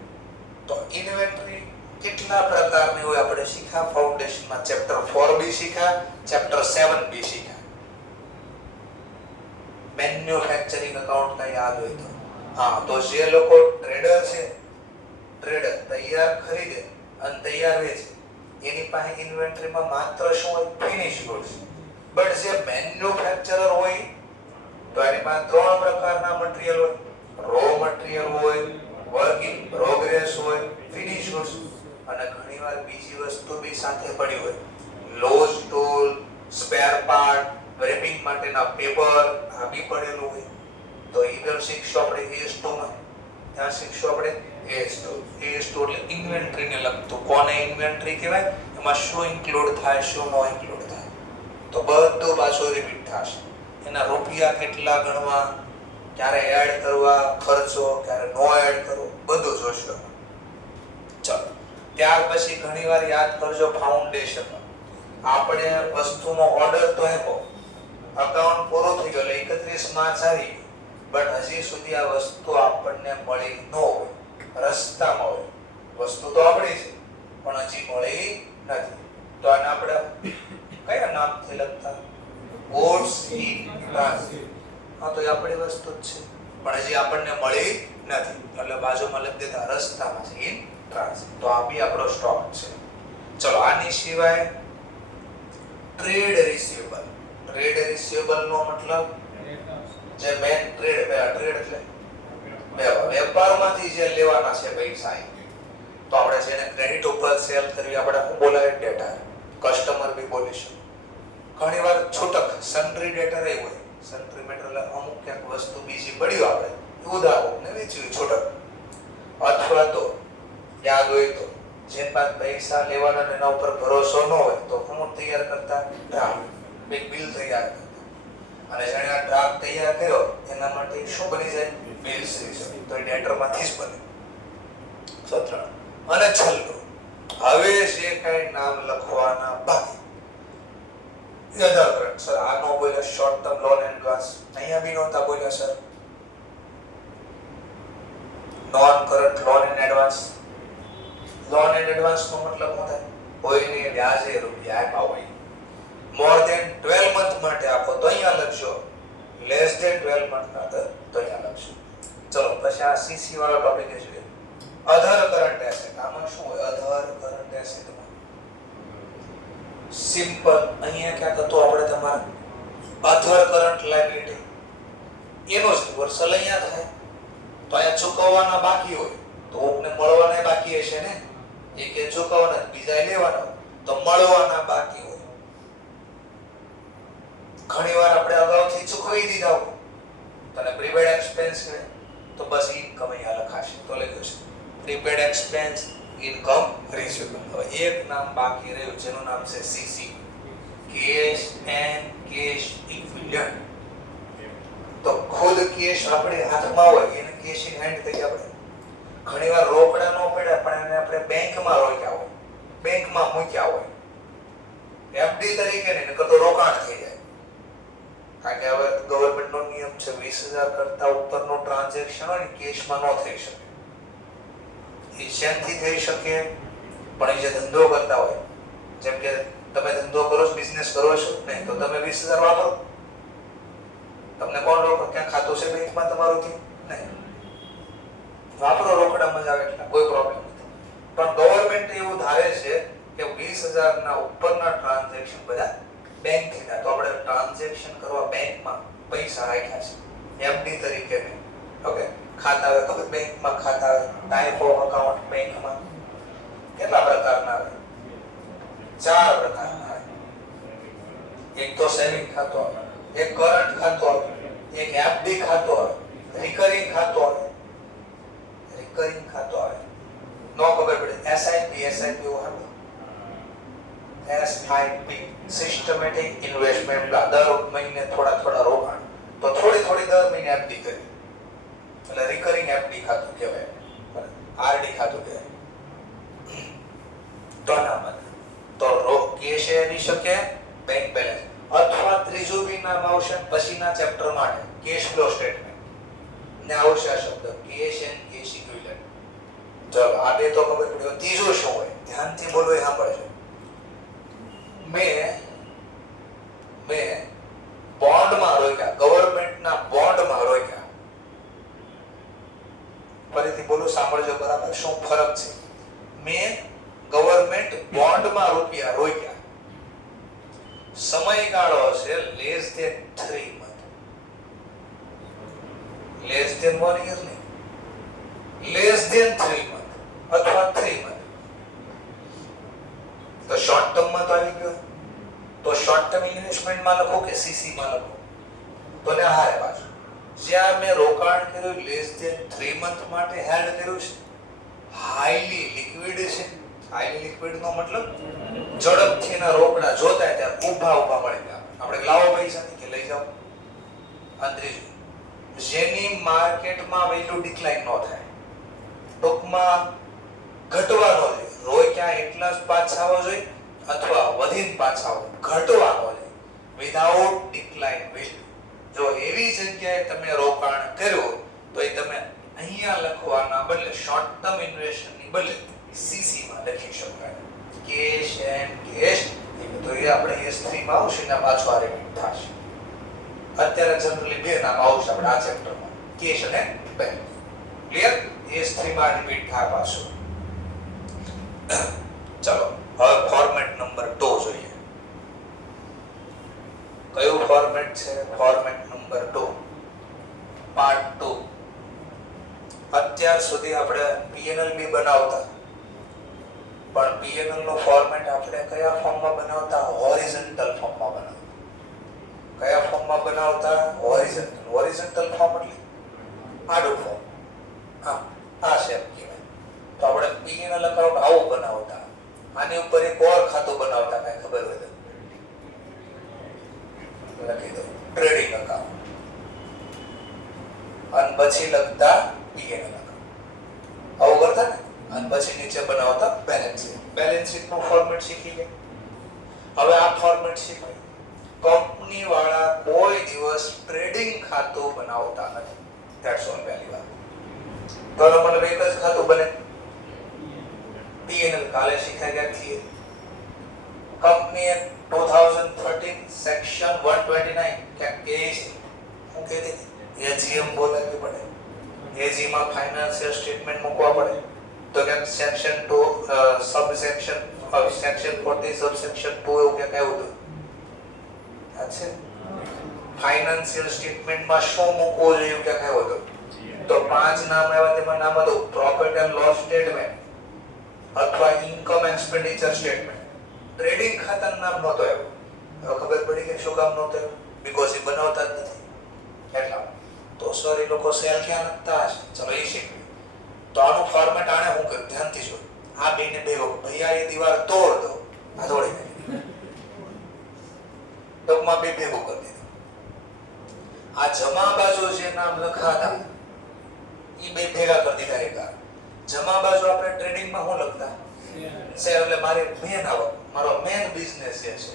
તો ઇન્વેન્ટરી કેટલા પ્રકારની હોય આપણે શીખ્યા ફાઉન્ડેશનમાં. ચેપ્ટર 4B શીખ્યા, ચેપ્ટર 7B શીખ્યા. મેન્યુફેક્ચરિંગ એકાઉન્ટ કા યાદ હોય તો હા, તો જે લોકો ટ્રેડર છે, ટ્રેડર તૈયાર ખરીદે અને તૈયાર વેચે, એની પાસે ઇન્વેન્ટરીમાં માત્ર શું હોય? Finish goods. બટ જે મેન્યુફેક્ચરર હોય તો એની પાસે ત્રણ પ્રકારના મટીરીયલ હોય. રો મટીરીયલ હોય, વર્ક ઇન પ્રોગ્રેસ હોય, ફિનિશ ગુડ્સ. અને ઘણીવાર બીજી વસ્તુ બી સાથે પડી હોય. Loose tool, spare part, wrapping માટેના પેપર આ બી પડેલું હોય. તો ઈધર શીખશું આપણે AS2 માં. ત્યાં શીખશું આપણે AS2. AS2 એટલે ઇન્વેન્ટરીને લગતું. કોને ઇન્વેન્ટરી કહેવાય? એમાં શું ઇન્ક્લુડ થાય, શું નો ઇન્ક્લુડ થાય. તો બધું પાછું રિપીટ થશે. એના રૂપિયા કેટલા ગણવા, ક્યારે એડ કરવા ખર્ચો, ક્યારે નો એડ કરવો, બધું જોશું. ચલો ત્યાર પછી ઘણીવાર યાદ કરજો ફાઉન્ડેશન. આપણે વસ્તુનો ઓર્ડર તો આપ્યો, અકાઉન્ટ પૂરો થઈ ગયો, 31 માર્ચ આવી, બટ હજી સુધી આ વસ્તુ આપણને મળી ન હોય, રસ્તામાં હોય. વસ્તુ તો આપણી છે પણ હજી મળી નથી. તો આને આપણે કયા નામથી લખતા? goods in transit. હા તો એ આપણી વસ્તુ જ છે પણ હજી આપણને મળી નથી એટલે બાજુમાં લખી દેતા રસ્તામાં છે, ઇન ટ્રાન્સિટ. તો આ બી આપણો સ્ટોક છે. ચલો આની સિવાય ટ્રેડ રિસીવેબલ. ટ્રેડ રિસીવેબલ નો મતલબ જે મેન ટ્રેડ એટલે વેપારમાંથી જે લેવાના છે પૈસા. તો આપણે જેને ક્રેડિટ ઉપર સેલ કરવી આપણે શું બોલાય? ડેટા. કસ્ટમર બી બોલીશું. ઘણીવાર છૂટક સન્ડ્રી ડેટર એ હોય. સન્ડ્રી એટલે અમુક ક્યાંક વસ્તુ બીજી પડી આપણે ઉધારો ને વેચવી છૂટક. અથવા તો યાદ હોય તો જેન પાસે પૈસા લેવાના એના ઉપર ભરોસો ન હોય તો હું તૈયાર કરતા ડ્રાફ્ટ, બિલ તૈયાર કરતા. અને જેણે આ ડ્રાફ્ટ તૈયાર કર્યો એના માટે શું બની જાય? Bill system. તો એ ડેટરમાંથી જ બને. સત્ર અને છેલ્લું હવે જે કઈ નામ લખવાના બાકી અધર કરંટ. સર આ નો બોલ્યા short term loan and advance, અહીંયા બી નહોતા બોલ્યા sir. Non current loan and advance. Loan and advance નો મતલબ શું થાય? કોઈને વ્યાજે રૂપિયા આપ્યા હોય, મોર ધેન 12 મંથ માટે આપો તો અહીંયા લખશો, લેસ ધેન 12 મંથ માટે તો અહીંયા લખશો. ચલો પછી આ સીસી વાળો ટોપિક જોઈએ. અધર કરંટ એસેટ. આમાં શું હોય? અધર કરંટ એસેટ માં સિમ્પલ અહીંયા ક્યાંક તો આપણે તમારા અધર કરંટ લાયબિલિટી એનો જ રિવર્સલ અહીંયા થાય. તો અહીંયા ચૂકવવાના બાકી હોય તો ઓપને મળવાના બાકી હશે ને, એક એ ચૂકવવાના બીજા લેવાના તો મળવાના બાકી હોય. ઘણીવાર આપણે અગાઉથી ચૂકવી દીધા હોય તને પ્રીપેડ એક્સપેન્સ છે તો બસ ઇનકમ અહીંયા લખાશે. તો લખ્યું છે પ્રીપેડ એક્સપેન્સ ઇનકમ રિસીવેબલ. હવે એક નામ બાકી રહ્યું જેનું નામ છે CC, cash and cash equivalent. તો ખુદ કેશ આપણે હાથમાં હોય એને કેશ ઇન હેન્ડ કહીએ આપણે. ઘણીવાર રોકડા નો પડ્યા પણ એને આપણે બેંકમાં રોક્યા હોય, બેંકમાં મૂક્યા હોય, એફડી તરીકે ને નકર તો રોકાણ થઈ જાય. કારણ કે હવે ગવર્નમેન્ટનો નિયમ છે 20,000 કરતા ઉપરનો ટ્રાન્ઝેક્શન હોય ને કેશમાં ન થઈ શકે. એ શેનથી થઈ શકે? પણ એ જે ધંધો કરતા હોય, જેમ કે તમે ધંધો કરો છો, બિઝનેસ કરો છો નહીં તો તમે 20,000 વાપરો, તમને કોણ રોકે? ક્યાં ખાતું છે બેંકમાં તમારું? કે નહીં વાપરો, રોકડામાં જ આવે એટલે કોઈ પ્રોબ્લેમ નથી. પણ ગવર્નમેન્ટ એવું ધારે છે કે 20,000 ના ઉપરના ટ્રાન્ઝેક્શન બધા બેંકથી થાય. તો આપણે ટ્રાન્ઝેક્શન કરવા બેંકમાં પૈસા રાખ્યા છે એફડી તરીકે. ઓકે, ખાતા આવે ખબર? બેંકમાં ખાતા આવે, ટાઈપ ઓફ અકાઉન્ટ બેંકમાં કેટલા પ્રકારના આવે? 4 પ્રકારના આવે. એક તો સેવિંગ ખાતું આવે, એક કરંટ ખાતું આવે, એક એફડી ખાતું આવે, રિકરિંગ ખાતું આવે. રિકરિંગ ખાતું આવે નો ખબર પડે. એસઆઈપી, એસઆઈપી વાળું એસઆઈપી સિસ્ટમેટિક ઇન્વેસ્ટમેન્ટ પ્લાન. દર મહિને થોડા થોડા રોકાણ, તો થોડી થોડી દર મહિને એફડી કરી એટલે રિકરિંગ એફડી ખાતું કહેવાય, આરડી ખાતું કહેવાય. તો ના બને તો કેશ આવી શકે, બેંક બેલેન્સ, અથવા ત્રીજું બી નામ આવશે પછીના ચેપ્ટર માટે કેશ ફ્લો સ્ટેટમેન્ટ ને આવશે આ શબ્દ કેશ એન્ડ કેશ ઇક્વિવેલન્ટ. ચલો આ બે તો ખબર પડી. ત્રીજું શું હોય? ધ્યાનથી બોલો, એ સાંભળજો. મેં બોન્ડમાં રોક્યા, ગવર્નમેન્ટના બોન્ડમાં રોક્યા. ફરીથી બોલો, સાંભળજો બરાબર શું ફરક છે. મેં ગવર્નમેન્ટ બોન્ડમાં રૂપિયા રોક્યા, સમયગાળો છે less than 3 month. Less than 1 year નહીં, લેસ ધેન 3 મંથ અથવા 3 મંથ. તો શોર્ટ ટર્મ માં તો આવી ગયો. તો શોર્ટ ટર્મ ઇન્વેસ્ટમેન્ટમાં લખો કે સીસી માં લખો? તો ને હારે પાછું જ્યાં મેં રોકાણ કર્યું લેસ ધેન 3 મંથ માટે હેલ્ડ કર્યું છે, હાઈલી લિક્વિડ છે. હાઈલી લિક્વિડ નો મતલબ ઝડપથી ના રોકડા જોતા ત્યારે ઊભા મળી ગયા. આપણે લાવો પૈસાથી કે લઈ જાઓ. અને ત્રીજું, જેની માર્કેટમાં વેલ્યુ ડિક્લાઇન ન થાય, ટૂંકમાં ઘટવા ન જોઈએ, રોક્યા એટલા જ પાછા આવવા જોઈએ અથવા વધીને પાછા આવો, ઘટવા ન જોઈએ, વિધાઉટ ડિક્લાઇન વેલ્યુ. જો એવી જગ્યાએ તમે રોકાણ કર્યું તો એ તમે અહીંયા લખવાના બદલે શોર્ટ ટર્મ ઇન્વેસ્ટની બદલે સીસી માં લખી શકાય. કેશ એન્ડ કેશ તો એ આપણે S3 માં આવશે ને પાછું આ રિપીટ થશે. અત્યારે જનરલી બે નામ આવશે આપણે આ ચેપ્ટરમાં, કેશ અને બેંક. ક્લિયર? S3 માં રિપીટ થાય પાછું. ચલો હવે ફોર્મેટ નંબર 2 જોઈએ. કયું ફોર્મેટ છે? Format number 2 part 2. અત્યાર સુધી આપણે P&L બી બનાવતા, પણ P&L નો ફોર્મેટ આપણે કયા ફોર્મમાં બનાવતા? હોરિઝોન્ટલ ફોર્મમાં બનાવતા. કયા ફોર્મમાં બનાવતા? હોરિઝોન્ટલ. હોરિઝોન્ટલ ફોર્મ એટલે આડું ફોર્મ. હા, આ શેપ કહેવાય. તો આપણે P&L એકાઉન્ટ આવું બનાવતા. આની ઉપર એક ઓર ખાતું બનાવતા, કઈ ખબર હોય તો લખી દો ટ્રેડિંગ એકાઉન્ટ, અને પછી લખતા P&L એકાઉન્ટ. આવું કરતા ને, અને પછી નીચે બનાવતા બેલેન્સ શીટ. બેલેન્સ શીટ નું ફોર્મેટ શીખી ગયા. હવે આ ફોર્મેટ શીખવાય. કંપની વાળા કોઈ દિવસ ટ્રેડિંગ ખાતું બનાવતા નથી. ધેટ્સ ઓલ પહેલી વાત. તો મતલબ એક જ ખાતું બને. P&L કાલે શીખ્યા ગયા છીએ. કંપની 2013 સેક્શન 129 ક્યાં કે છે હું કહી દીધી એજીએમ બોલાવવી પડે. એજી માં ફાઇનાન્શિયલ સ્ટેટમેન્ટ મૂકવા પડે. તો કે સેક્શન 2 સબસેક્શન સેક્શન 40 સબસેક્શન 2 એવું કે કયું હતું? અચ્છા, ફાઇનાન્શિયલ સ્ટેટમેન્ટમાં શું મૂકવું જોઈએ કે કયું હતું? તો 5 નામ આવ્યા. તેમાં નામ હતું પ્રોફિટ એન્ડ લોસ સ્ટેટમેન્ટ અથવા ઇન્કમ એક્સપેન્ડિચર સ્ટેટમેન્ટ. ટ્રેડિંગ ખાતાનું નામ નહોતો આવ્યું. હવે ખબર પડી કે શું કામ નહોતું આવ્યું? બીકોઝ એ બનાવતા જ નથી એટલા. તો સર એ લોકો સેલ ક્યાં લખતા હશે? ચલો એ શીખવી. તો આનું ફોર્મેટ આને હું કર્યું ધ્યાનથી જો. આ બેને ભેગો ભૈયા એ દીવાલ તોડ દો, આ તોડી નાખી. ટૂંકમાં બે ભેગું કરી દીધું. આ જમા બાજુ જે નામ લખાતા એ બે ભેગા કરી દીધા એકા. જમા બાજુ આપણે ટ્રેડિંગમાં શું લખતા? સેલ. એટલે મારી મેન આવક, મારો મેન બિઝનેસ જે છે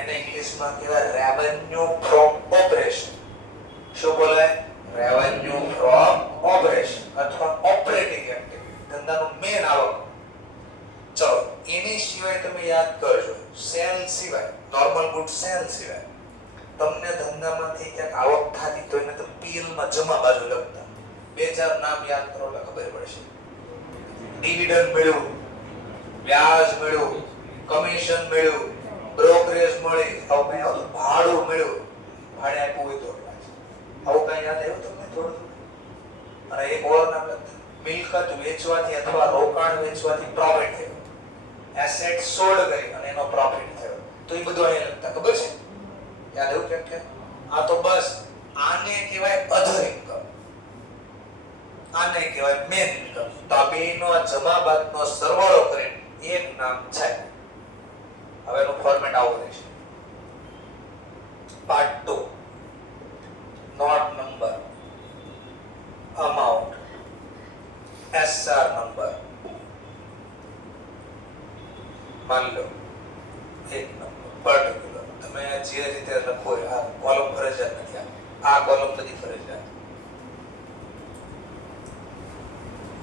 એને ઇંગ્લિશમાં કહેવાય રેવન્યુ ફ્રોમ ઓપરેશન. શું બોલાય? રેવન્યુ ફ્રોમ ઓપરેશન અથવા ઓપરેટિંગ એક્ટિવિટી, ધંધાનું મેન આવક. ચલો એની સિવાય તમે યાદ કરજો, સેલ સિવાય, નોર્મલ ગુડ સેલ સિવાય તમને ધંધામાંથી ક્યાંક આવક થતી તો એને તો પીએલ માં જમા બાજુ લખતા. બે ચાર નામ યાદ કરો એટલે ખબર પડશે. ડિવિડન્ડ મળ્યું, વ્યાજ મળ્યું, કમિશન મળ્યું, બ્રોકરેજ મળી, આવું કઈ આવતું, ભાડું મળ્યું, ભાડે આપ્યું હોય તો આવું કઈ યાદ આવ્યું તમને થોડું? અને એક ઓર નામ લખતા, મિલકત વેચવાથી અથવા રોકાણ વેચવાથી પ્રોફિટ થયો, એસેટ સોલ્ડ કરી અને એનો પ્રોફિટ થયો, તો એ બધું અહીંયા લખતા. ખબર છે? યાદ આવ્યું કે? આ તો બસ આને કહેવાય અધર ઇન્કમ, આને કહેવાય મેન ઇન્કમ. તો આ બેનો જમા બાદનો સરવાળો કરીને એક નામ છે. હવે એનું ફોર્મેટ આવું રહેશે. Part 2 note number, amount, SR number. માની લો એક નંબર પર્ટિક્યુલર તમે જે રીતે લખો આ કોલમ ફરજિયાત નથી. આ કોલમ બધી ફરજિયાત.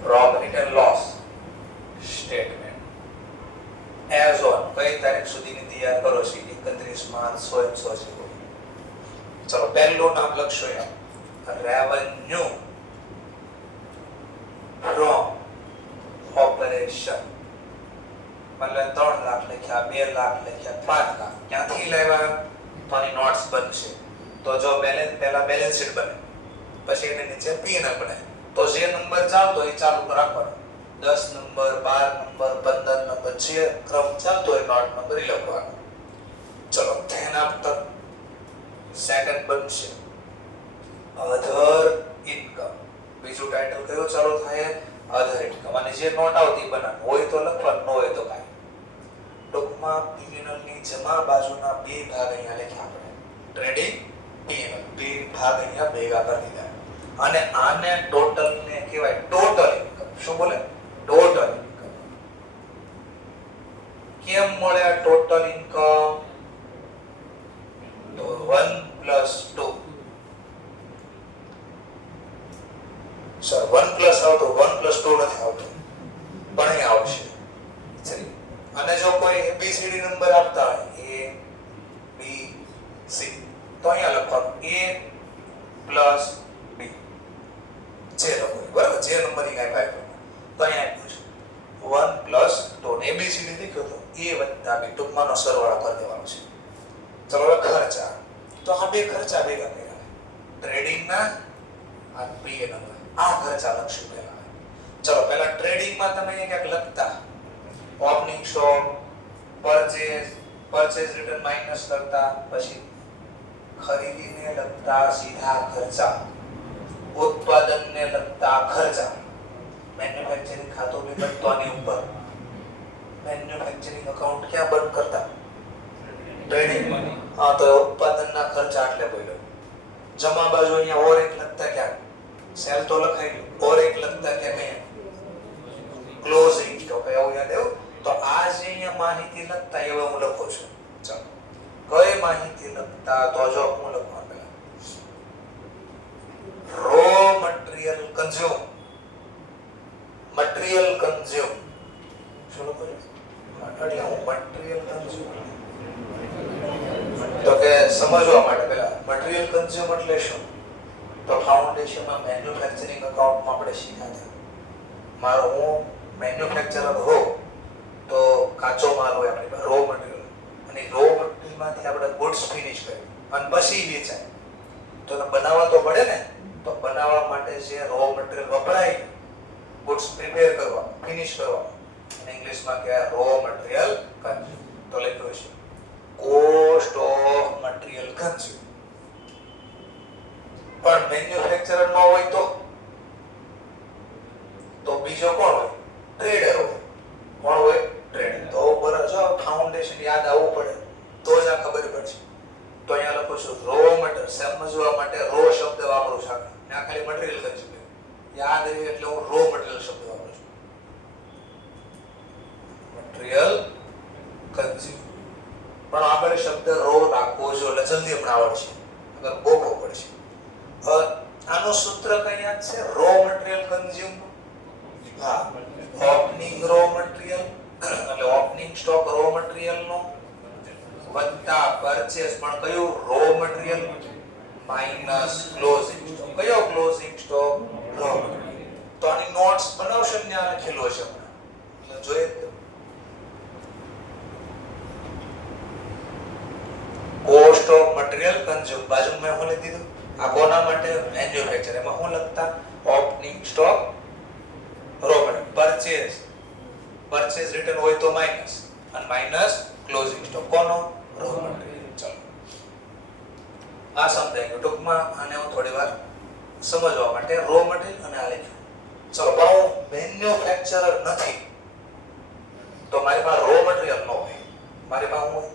Profit and loss statement as on કઈ તારીખ સુધીની તૈયાર કરો છો? 31 માર્ચ 100 છે. ચલો પહેલું નામ લખશો રેવન્યુ ફ્રોમ ઓપરેશન. મતલબ 3 લાખ લખ્યા, 2 લાખ લખ્યા, 5 લાખ. ક્યાંથી લાવ્યા? તો આની નોટ્સ બનશે. તો જો બેલેન્સ પહેલા બેલેન્સ શીટ બને, પછી એની નીચે P&L બને. તો જે નંબર ચાલતો એ ચાલુ રાખવાનો. 10 નંબર, 12 નંબર, 15 નંબર, જે ક્રમ ચાલતો એ નોટ નંબર એ લખવાનો. ચલો ધ્યાન આપતા સેકન્ડ બનશે અધર ઇન્કમ. બીજું ટાઇટલ કયું ચાલુ થાય? અધર ઇન્કમ. અને જે નોટ આવતી બનાવ હોય તો લખવાનું, ન હોય તો કાઈ. ટૂંકમાં P&L ની જમા બાજુના બે ભાગ અહીંયા લખ્યા આપણે. ટ્રેડિંગ, P&L, બે ભાગ અહીંયા ભેગા કરી દીધા. અને આને ટોટલ ને કહેવાય ટોટલ ઇન્કમ. શું બોલે? Total income. કેમ મળે આ ટોટલ ઇન્કમ? તો 1 + 2. સર 1 + આવતો 1 + 2 નથી આવતો, પણ અહીં આવશે. સરી. અને જો કોઈ ABCD નંબર આપતા હોય A B C તો અહીંયા લખવાનું A + B. જે નંબર બરાબર, જે નંબર ની કાઈ પાય તો અહીંયા આપ્યું છે 1 + 2. ABCD લખ્યો તો A + B ટૂંકમાંનો સરવાળો કરી દેવાનો છે. ચલો હવે ખર્ચા. તો આ બે ખર્ચા ભેગા કર્યા, ટ્રેડિંગ ના આ P&L. આ ખર્ચા લખશું પહેલા. ચલો પહેલા ટ્રેડિંગ માં તમે ક્યાંક લખતા opening stock, purchase return minus કરતા, પછી ખરીદીને લગતા સીધા ખર્ચા, ઉત્પાદનને લગતા ખર્ચા. મેન્યુફેક્ચરિંગ ખાતું બી બનતો આની ઉપર. મેન્યુફેક્ચરિંગ એકાઉન્ટ ક્યાં બંધ કરતા? ટ્રેડિંગ. હા, તો ઉત્પાદનના ખર્ચા એટલે બોલ્યો. જમા બાજુ અહીંયા ઓર એક લખતા ક્યાં? સેલ તો લખાઈ ગયું. ઓર એક લખતા કે મેં ક્લોઝિંગ સ્ટોક. એવું યાદ આવ્યું? તો આ જે અહીંયા માહિતી લખતા એ હું લખું છું. ચાલો કઈ માહિતી લખતા તો જો હું લખવા પેલા row material consume material consume શું લખો છો એટલે હું મટીરીયલ કન્ઝ્યુમ તો કે સમજવા માટે પેલા મટીરીયલ કન્ઝ્યુમ એટલે શું તો ફાઉન્ડેશનમાં મેન્યુફેક્ચરિંગ અકાઉન્ટમાં આપણે શીખ્યા હતા મારો હું મેન્યુફેક્ચરર હો તો કાચો માલ હોય આપણી પાસે રો મટીરીયલ અને રો મટીરીયલમાંથી આપણે ગુડ્સ ફિનિશ કરીએ અને પછી વેચાય તો બનાવવા તો પડે ને તો બનાવવા માટે જે રો મટીરીયલ વપરાય ગુડ્સ પ્રિપેર કરવા ફિનિશ કરવા અને ઇંગ્લિશમાં કહેવાય રો મટીરીયલ કન્ઝ્યુમ તો લખ્યું છે કોસ્ટ ઓફ મટીરીયલ કન્ઝ્યુમ પણ મેન્યુફેક્ચરર ન હોય તો બીજો કોણ હોય ટ્રેડર હોય કોણ હોય ટ્રેડર તો બરાબર જો ફાઉન્ડેશન યાદ આવવું પડે તો જ આ ખબર પડશે તો અહીંયા લખું છું રો મટીરીયલ સમજવા માટે રો શબ્દ વાપરું છું આ ખાલી મટીરીયલ કન્ઝ્યુમ યાદ રહે એટલે હું રો મટીરીયલ શબ્દ વાપરું છું મટીરીયલ કન્ઝ્યુમ પણ આપણે શબ્દ રો રાખવો જો એટલે જલ્દી હમણાં આવડશે અગર બોકો પડશે આનું સૂત્ર કઈ યાદ છે રો મટીરીયલ કન્ઝ્યુમ હા ઓપનિંગ રો મટીરીયલ એટલે ઓપનિંગ સ્ટોક રો મટીરીયલ નો વત્તા પરચેસ પણ કયું row material minus closing stock કયો ક્લોઝિંગ સ્ટોક રો મટીરીયલ તો આની નોટ્સ બનાવશે ને આ લખેલું હશે એટલે જોઈએ કોસ્ટ ઓફ મટીરીયલ કન્ઝ્યુમ બાજુમાં મેં હું લખી દીધું આ કોના માટે મેન્યુફેક્ચર એમાં હું લખતા opening stock row material purchase return હોય તો માઈનસ અને માઈનસ ક્લોઝિંગ સ્ટોક કોનો રો મટીરીયલ ચલો આ સમજાય ગયું ટૂંકમાં આને હું થોડી વાર સમજવા માટે રો મટીરીયલ અને આ લખ્યું ચલો પણ હું મેન્યુફેક્ચરર નથી તો મારી પાસે રો મટીરીયલ ન હોય મારી પાસે હું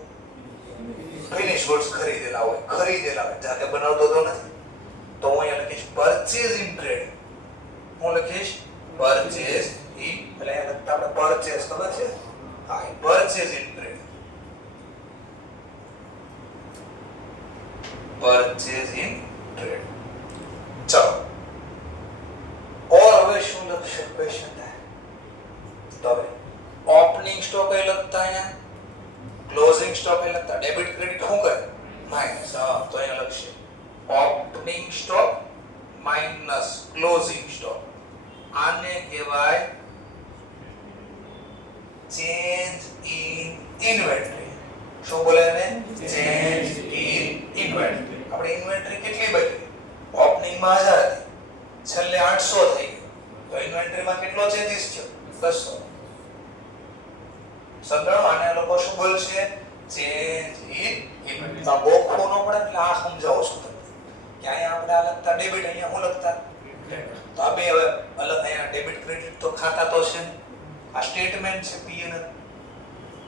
ફિનિશ ગુડ્સ ખરીદેલા હોય જાતે બનાવતો તો નથી તો હું અહીંયા લખીશ પરચેઝ ઇન ટ્રેડ હું લખીશ પરચેઝ ઇન એટલે અહીંયા લખતા આપણે પરચેઝ ખબર છે હા purchase in trade purchase in trade ચલો ઓર હવે શું લખશે ક્વેશ્ચન થાય તો હવે ઓપનિંગ સ્ટોક એ લખતા અહીંયા ક્લોઝિંગ સ્ટોક એ લખતા ડેબિટ ક્રેડિટ શું કરે માઈનસ હા તો અહીંયા લખશે opening stock minus closing stock આને કહેવાય ચેન્જ ઇન ઇન્વેન્ટરી શું બોલે ને ચેન્જ ઇન ઇન્વેન્ટરી આપણે ઇન્વેન્ટરી કેટલી બચી ઓપનિંગ માં 1000 હતી છેલ્લે 800 થઈ ગયું તો ઇન્વેન્ટરી માં કેટલો ચેન્જીસ થયો 200 સમજાણો આને લોકો શું બોલશે ચેન્જ ઇન ઇન્વેન્ટરી તો બોખો નો પડે એટલે આ સમજાવો છું તમને કે અહીંયા આપણે આ લખતા ડેબિટ અહીંયા હું લખતા તો આ બે હવે અલગ અહીંયા ડેબિટ ક્રેડિટ તો ખાતા તો છે આ સ્ટેટમેન્ટ છે પીએન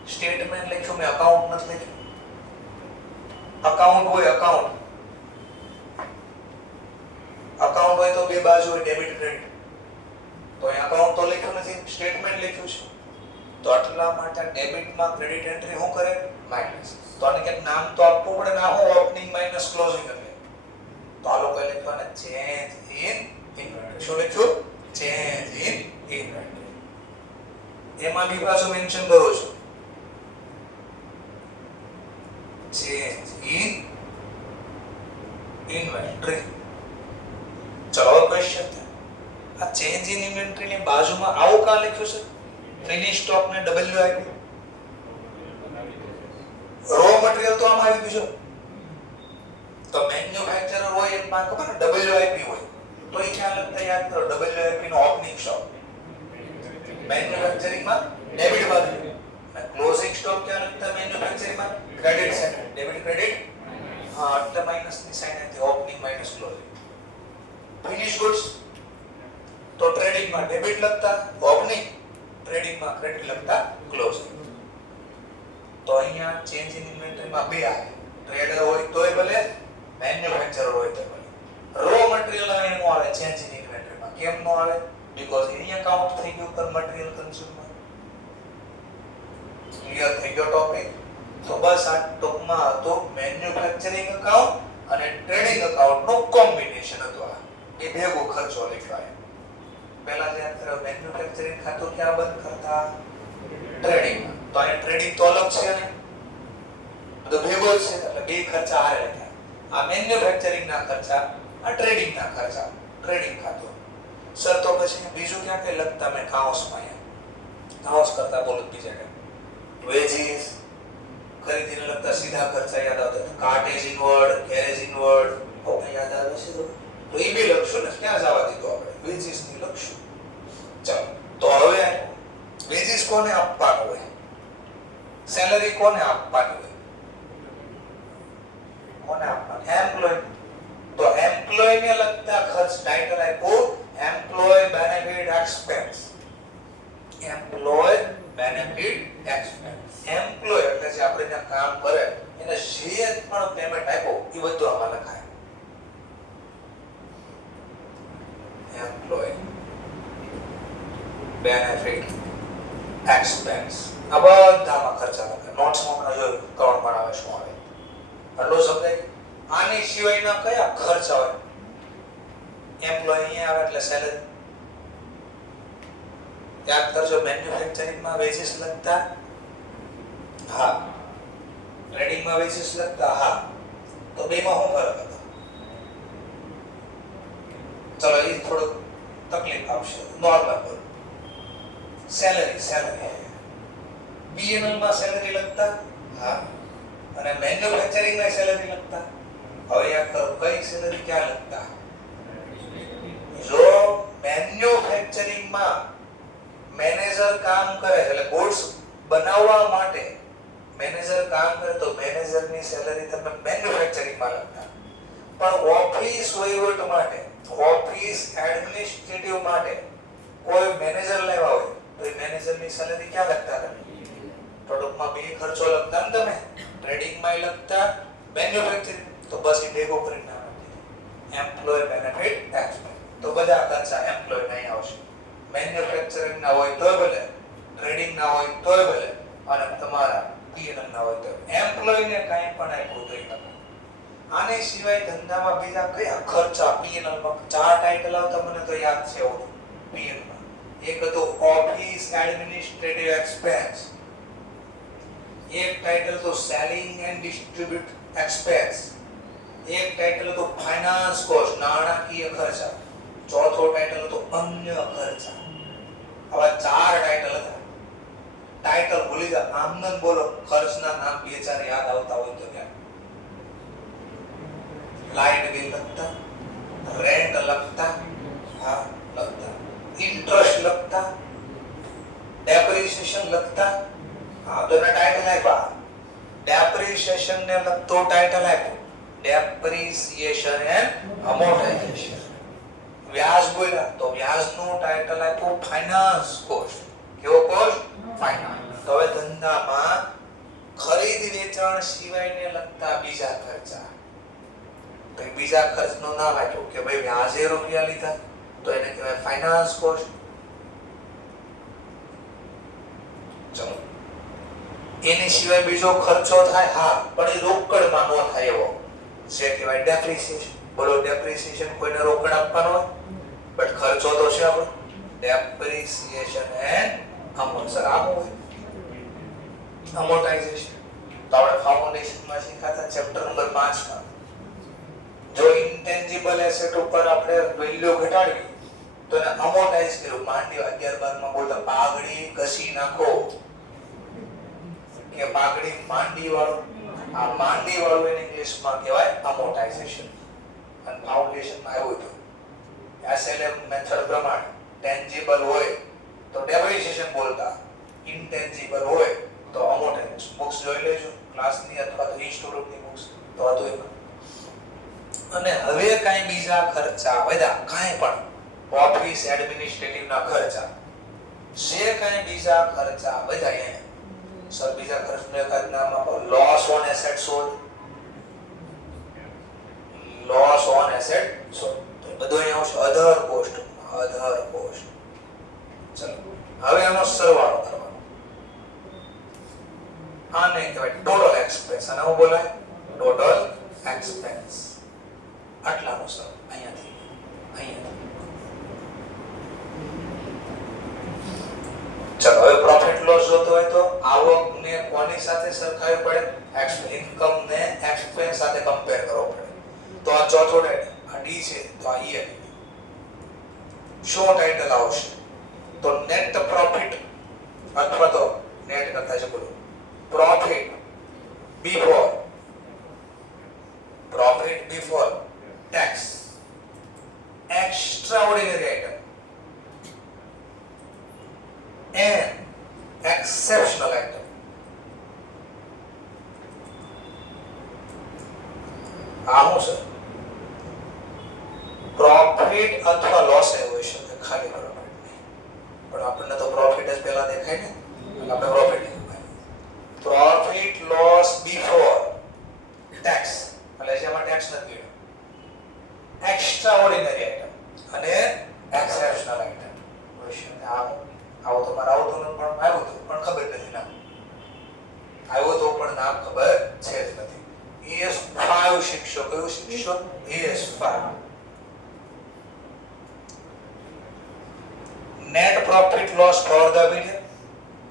સ્ટેટમેન્ટ લખ્યું મેં અકાઉન્ટ નથી લખ્યું અકાઉન્ટ હોય અકાઉન્ટ હોય તો બે બાજુ હોય ડેબિટ ક્રેડિટ તો અહીંયા અકાઉન્ટ તો લખ્યું નથી સ્ટેટમેન્ટ લખ્યું છે તો આટલા માટે ડેબિટ માં ક્રેડિટ એન્ટ્રી શું કરે માઈનસ તો આને કે નામ તો આપવું પડે ના હો ઓપનિંગ માઈનસ ક્લોઝિંગ એટલે તો આ લોકો લખવાના ચેન્જ ઇન ઇન્વેન્ટરી શું લખ્યું ચેન્જ ઇન ઇન્વેન્ટરી એમાં બી પાછું મેન્શન કરું છું ચેન્જ ઇન ઇન્વેન્ટરી ચલો ક્વેશ્ચન આ ચેન્જ ઇન ઇન્વેન્ટરી ની બાજુમાં આવું કા લખ્યું છે ફિનિશ સ્ટોક ને ડબલ્યુ આપ્યું રો મટીરીયલ તો આમાં આવી ગયું તો મેન્યુફેક્ચરર હોય એમાં ખબર ને ડબલ્યુ આઈપી હોય તો એ ખ્યાલ લખતા યાદ કરો ડબલ્યુ આઈપી નો ઓપનિંગ સ્ટોક મેન્યુફેક્ચરિંગ માં ડેબિટ બાજુ અને ક્લોઝિંગ સ્ટોક ક્યાં લખતા મેન્યુફેક્ચરિંગ માં ક્રેડિટ સાઇડ ડેબિટ ક્રેડિટ હા એટલે માઈનસ ની સાઇન હતી opening minus closing finish goods તો ટ્રેડિંગ માં ડેબિટ લખતા ઓપનિંગ ટ્રેડિંગ માં ક્રેડિટ લખતા ક્લોઝિંગ તો અહીંયા ચેન્જ ઇન ઇન્વેન્ટરી માં બે આવે ટ્રેડર હોય તોય ભલે મેન્યુફેક્ચરર હોય તો ભલે રો મટીરીયલ આવે એનો આવે ચેન્જ ઇન ઇન્વેન્ટરી માં કેમ નો આવે બીકોઝ અહીંયા કાઉન્ટ થઈ ગયું પર મટીરીયલ કન્ઝ્યુમ માં ક્લિયર થઈ ગયો ટોપિક તો બસ આ ટોપિક માં હતો મેન્યુફેક્ચરિંગ એકાઉન્ટ અને ટ્રેડિંગ એકાઉન્ટ નો કોમ્બિનેશન હતો. આ એ ભેગો ખર્ચો લખાય. પહેલા જે અંદર મેન્યુફેક્ચરિંગ ખાતું ક્યાં બંધ કરતા? ટ્રેડિંગ. તો આ ટ્રેડિંગ તો અલગ છે ને, તો ભેગો છે એટલે બે ખર્ચા હારે લખ્યા. આ મેન્યુફેક્ચરિંગ ના ખર્ચા, આ ટ્રેડિંગ ના ખર્ચા, ટ્રેડિંગ ખાતું. સર તો પછી બીજું ક્યાં કઈ લખતા મેં કાઉન્સમાં? કાઉન્સ કરતા બોલો બીજા કે વેજીસ ખરીદીને લગતા સીધા ખર્ચા યાદ આવતા હતા. Cartage inward, garage inward okay યાદ આવે છે તો એ બી લખશું ને. ક્યાં જવા દીધું આપણે? વેજીસ ની લખશું. ચાલો તો હવે વેજીસ કોને આપવાનું હોય? સેલરી કોને આપવાની હોય? કોને આપવાનું? એમ્પ્લોય. તો એમ્પ્લોય ને લગતા ખર્ચ ટાઇટલ આપ્યું employ benefit expense. Employ benefit expense. Employ એટલે જે આપણે ત્યાં કામ કરે એને જે પણ પેમેન્ટ આપ્યો એ બધું આમાં લખાય. એમ્પ્લોય બેનિફિટ એક્સપેન્સ આ બધામાં ખર્ચા લખાય. નોટ્સમાં આપણે જોયું ત્રણ બનાવે શું આવે એટલું સમજાય. આની સિવાયના કયા ખર્ચ આવે? એમ્પ્લોય અહીંયા આવે એટલે સેલરી. યાદ કરજો મેન્યુફેક્ચરિંગ માં વેજીસ લખતા હા, ટ્રેડિંગ માં વેજીસ લખતા હા. તો બેમાં શું ફરક હતો? ચલો એ થોડું તકલીફ આપશે. નોર્મલ બોલ સેલરી બીએનએલ માં સેલરી લખતા હા, અને મેન્યુફેક્ચરિંગ માં સેલરી લખતા. હવે યાદ કરો કઈ સેલરી ક્યાં લખતા? જો મેન્યુફેક્ચરિંગ માં મેનેજર કામ કરે એટલે ગુડ્સ બનાવવા માટે મેનેજર કામ કરે તો મેનેજરની સેલરી તમે મેન્યુફેક્ચરિંગ માં લખતા. પણ ઓફિસ વહીવટ માટે, ઓફિસ એડમિનિસ્ટ્રેટિવ માટે કોઈ મેનેજર લેવા હોય તો એ મેનેજરની સેલરી ક્યાં લખતા? તમે પ્રોડક્ટમાં બે ખર્ચો લખતા ને તમે, ટ્રેડિંગમાં લખતા, મેન્યુફેક્ચરિંગ. તો બસ એ ભેગો કરીને નાખી એમ્પ્લોય બેનિફિટ એક્સપેન્સ. તો બધા ખર્ચા એમ્પ્લોય નહીં આવશે. મેન્યુફેક્ચરિંગ ના હોય તોય ભલે, ટ્રેડિંગ ના હોય તોય ભલે, અને તમારા પીએનએલ ના હોય તો એમ્પ્લોય ને કાઈ પણ આપ્યું તો તમે. આને સિવાય ધંધામાં બીજા કયા ખર્ચા પીએનએલ માં? ચાર ટાઇટલ આવતા મને તો યાદ છે એવું પીએનએલ માં. એક હતું ઓફિસ એડમિનિસ્ટ્રેટિવ એક્સપેન્સ, એક ટાઇટલ તો સેલિંગ એન્ડ ડિસ્ટ્રીબ્યુટ એક્સપેન્સ, એક ટાઇટલ તો ફાઇનાન્સ કોસ્ટ નાણાકીય ખર્ચા, ચોથો ટાઇટલ તો અન્ય ખર્ચા. આવા ચાર ટાઇટલ હતા. ટાઇટલ ભૂલી જા, આમનમ બોલો. ખર્ચના નામ બે ચાર યાદ આવતા હોય તો ક્યાં? લાઇટ બિલ લખતા, રેન્ટ લખતા હા લખતા, ઇન્ટરેસ્ટ લખતા, ડેપ્રિસિએશન લખતા હા. તો એના ટાઇટલ આપ્યા. ડેપ્રિસિએશન ને લખતો ટાઇટલ આપ્યો ડેપ્રિસિએશન એન્ડ અમોર્ટાઇઝેશન. વ્યાજ બોલ્યા તો વ્યાજનું ટાઇટલ આપ્યું ફાઇનાન્સ કોસ્ટ. કેવો કોસ્ટ? ફાઇનાન્સ. તો હવે ધંધામાં ખરીદ વેચાણ સિવાયને લગતા બીજા ખર્ચા. તો બીજા ખર્ચનું નામ આપ્યું કે ભાઈ વ્યાજે રૂપિયા લીધા તો એને કહેવાય ફાઇનાન્સ કોસ્ટ. ચલો એની સિવાય બીજો ખર્ચો થાય હા, પણ એ રોકડમાં ન થાય એવો જે કહેવાય ડેપ્રિસિએશન. બોલો ડેપ્રિસિએશન કોઈને રોકડ આપવાનો હોય બટ ખર્ચો તો છે આપણો. Depreciation and amortisation. તો આપણે ફાઉન્ડેશન માં શીખાતા ચેપ્ટર નંબર 5 માં જો ઇન્ટેન્જિબલ એસેટ ઉપર આપણે વેલ્યુ ઘટાડવી તો એને અમોર્ટાઇઝ કર્યું. માંડી 11-12 માં બોલતા પાઘડી કસી નાખો કે પાઘડી માંડી વાળું. આ માંડી વાળું એને ઇંગ્લિશમાં કહેવાય અમોર્ટાઇઝેશન. અને ફાઉન્ડેશન માં એવું હતું એસએલએમ મેથડ પ્રમાણે ટેન્જિબલ હોય તો ડેપ્રિસિએશન બોલતા, ઇન્ટેન્જિબલ હોય તો અમોર્ટાઇઝેશન. બુક્સ જોઈ લેજો ક્લાસની અથવા તો ઇન્સ્ટિટ્યૂટની બુક્સ તો હતું એમાં. અને હવે કાઈ બીજા ખર્ચા વધ્યા કાઈ પણ ઓફિસ એડમિનિસ્ટ્રેટિવ ના ખર્ચા જે કાઈ બીજા ખર્ચા વધ્યા એને સર બીજા ખર્ચનું એકાદ નામ આપો. Loss on asset sold, loss on asset sold. તો બધું અહીંયા આવશે અધર કોસ્ટ. અધર કોસ્ટ. ચલો હવે આનો સરવાળો કરવાનો. આને કહેવાય ટોટલ એક્સપેન્સ. અને હું બોલાય ટોટલ એક્સપેન્સ. આટલાનો સર અહીંયાથી. ચલો હવે પ્રોફિટ લોસ જોતો હોય તો આવકને કોની સાથે સરખાવવી પડે? ઇન્કમ ને એક્સપેન્સ સાથે કમ્પેર કરવો પડે. તો આ ચોથો ટાઇટલ, આ ડી છે તો આ ઈ. શું ટાઇટલ આવશે? તો નેટ પ્રોફિટ અથવા તો નેટ કરતા છે બોલો profit before tax extraordinary item and exceptional item. આવું છે પ્રોફિટ અથવા લોસ એ હોઈ શકે, ખાલી પ્રોફિટ નહીં. પણ આપણને તો પ્રોફિટ જ પહેલા દેખાય ને, એટલે આપણે પ્રોફિટ દેખાય. પ્રોફિટ લોસ બિફોર ટેક્સ એટલે જેમાં ટેક્સ નથી ગયો. એક્સ્ટ્રાઓર્ડિનરી આઇટમ અને એક્સેપ્શનલ આઇટમ. આવો તો મારે આવતું નથી, પણ આવ્યું હતું પણ ખબર નથી નામ. આવ્યો તો પણ નામ ખબર છે જ નથી. ES5 શીખશો. કયું શીખશો? ES5. Net profit loss for the period,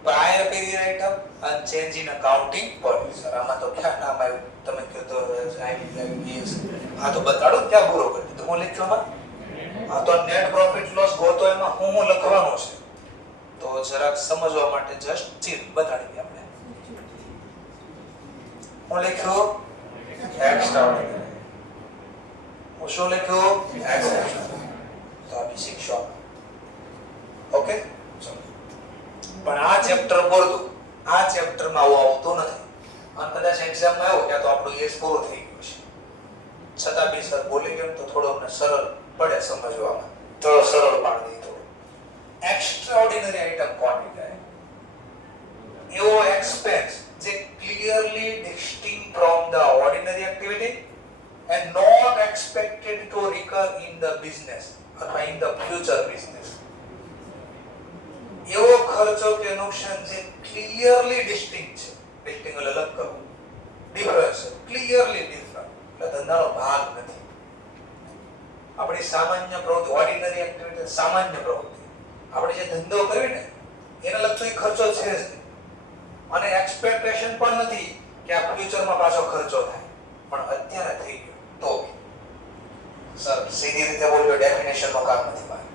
prior period item and change in accounting policy. આમાં તો ક્યાં નામ આવ્યું? તમે કહો તો આ તો બતાડો ત્યાં પૂરો કરી દીધું. હું લખ્યો માં આ તો નેટ પ્રોફિટ લોસ ગોતો, એમાં હું લખવાનું છે તો જરાક સમજવા માટે જસ્ટ ચીર બતાડી દઈએ આપણે. હું લખ્યો એક્સ્ટ્રાઓર્ડિનરી. હું શું લખ્યો? એક્સેપ્શનલ. તો આ બી શીખશો. ઓકે ચલો. પણ આ ચેપ્ટર બોલતું, આ ચેપ્ટરમાં આવું આવતું નથી. અને કદાચ એક્ઝામમાં આવ્યો ત્યાં તો આપણું એજ પૂરો થઈ ગયો છે. છતાં બી સર બોલી ગયો તો થોડો અમને સરળ પડે સમજવામાં. થોડો સરળ પાડી દીધો. એક્સ્ટ્રાઓર્ડિનરી આઇટમ કોને કહે? એવો એક્સપેન્સ જે clearly distinct from the ordinary activity and not expected to recur in the business અથવા ઇન ધ ફ્યુચર બિઝનેસ. એવો ખર્ચો કે નુકસાન જે ક્લિયરલી ડિસ્ટિંક્ટ છે. ડિસ્ટિંક્ટ એટલે અલગ કરવું, ડિફરન્સ છે, ક્લિયરલી ડિફરન્ટ, એટલે ધંધાનો ભાગ નથી. આપણી સામાન્ય પ્રવૃત્તિ, ઓર્ડિનરી એક્ટિવિટી, સામાન્ય પ્રવૃત્તિ, આપણે જે ધંધો કરીએ ને એને લગતો એ ખર્ચો છે જ નહીં. અને એક્સપેક્ટેશન પણ નથી કે આ ફ્યુચરમાં પાછો ખર્ચો થાય, પણ અત્યારે થઈ ગયો તો બી. સર સીધી રીતે બોલ્યો, ડેફિનેશનનો કામ નથી ભાઈ.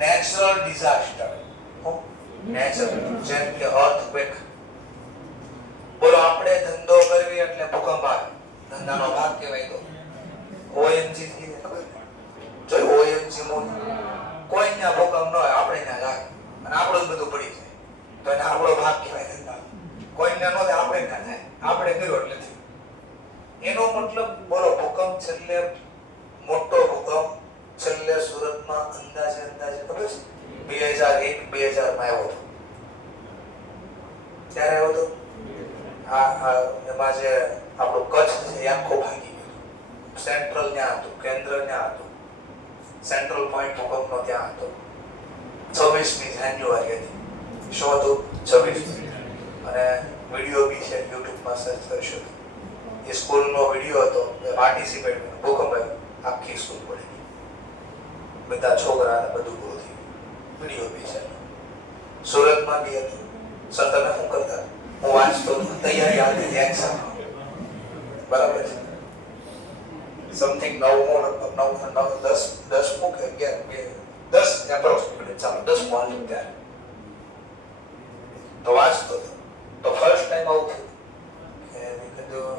નેચરલ ડિઝાસ્ટર, નેચરલ, જેમ કે અર્થક્વેક. બોલો આપણે ધંધો કરવી એટલે ભૂકંપ આવે, ધંધાનો ભાગ કહેવાય. તો OMG થી ખબર જોઈ OMG મૂવી, કોઈના ભૂકંપ ન હોય, આપણે ના લાગે અને આપણું જ બધું પડી જાય તો એને આપણો ભાગ કહેવાય ધંધા. કોઈને ન થાય, આપણે ના થાય, આપણે કર્યો એટલે થયું. એનો મતલબ બોલો ભૂકંપ છેલ્લે, મોટો ભૂકંપ છેલ્લે સુરતમાં અંદાજે ખબર છે 2001-2000 માં આવ્યો હતો. ત્યારે આવ્યો હતો. એમાં જે આપણું કચ્છ છે એ આખો ભાગી ગયો. સેન્ટ્રલ ત્યાં હતું, કેન્દ્ર ત્યાં હતું, સેન્ટ્રલ પોઈન્ટ ભૂકંપનો ત્યાં હતો. 26મી જાન્યુઆરી હતી. શું હતું? 26. અને વિડીયો બી છે, યુટ્યુબમાં સર્ચ કરશો. એ સ્કૂલનો વિડીયો હતો, પાર્ટિસિપેટ ભૂકંપ આવ્યો, આખી સ્કૂલ પડી ગઈ, બધા છોકરા બધું પૂરું થયું. વિડીયો બી છે. સુરતમાં બી હતું. સર તમે શું કરતા? હું વાંચતો તૈયારી આવતી હતી એક્ઝામ, બરાબર છે. સમથિંગ 9 કે 10 એપ્રોક્સિમેટ, ચાલો 10 વાંચું ત્યારે તો વાંચતો હતો. તો ફર્સ્ટ ટાઈમ આવું થયું કે મેં કીધું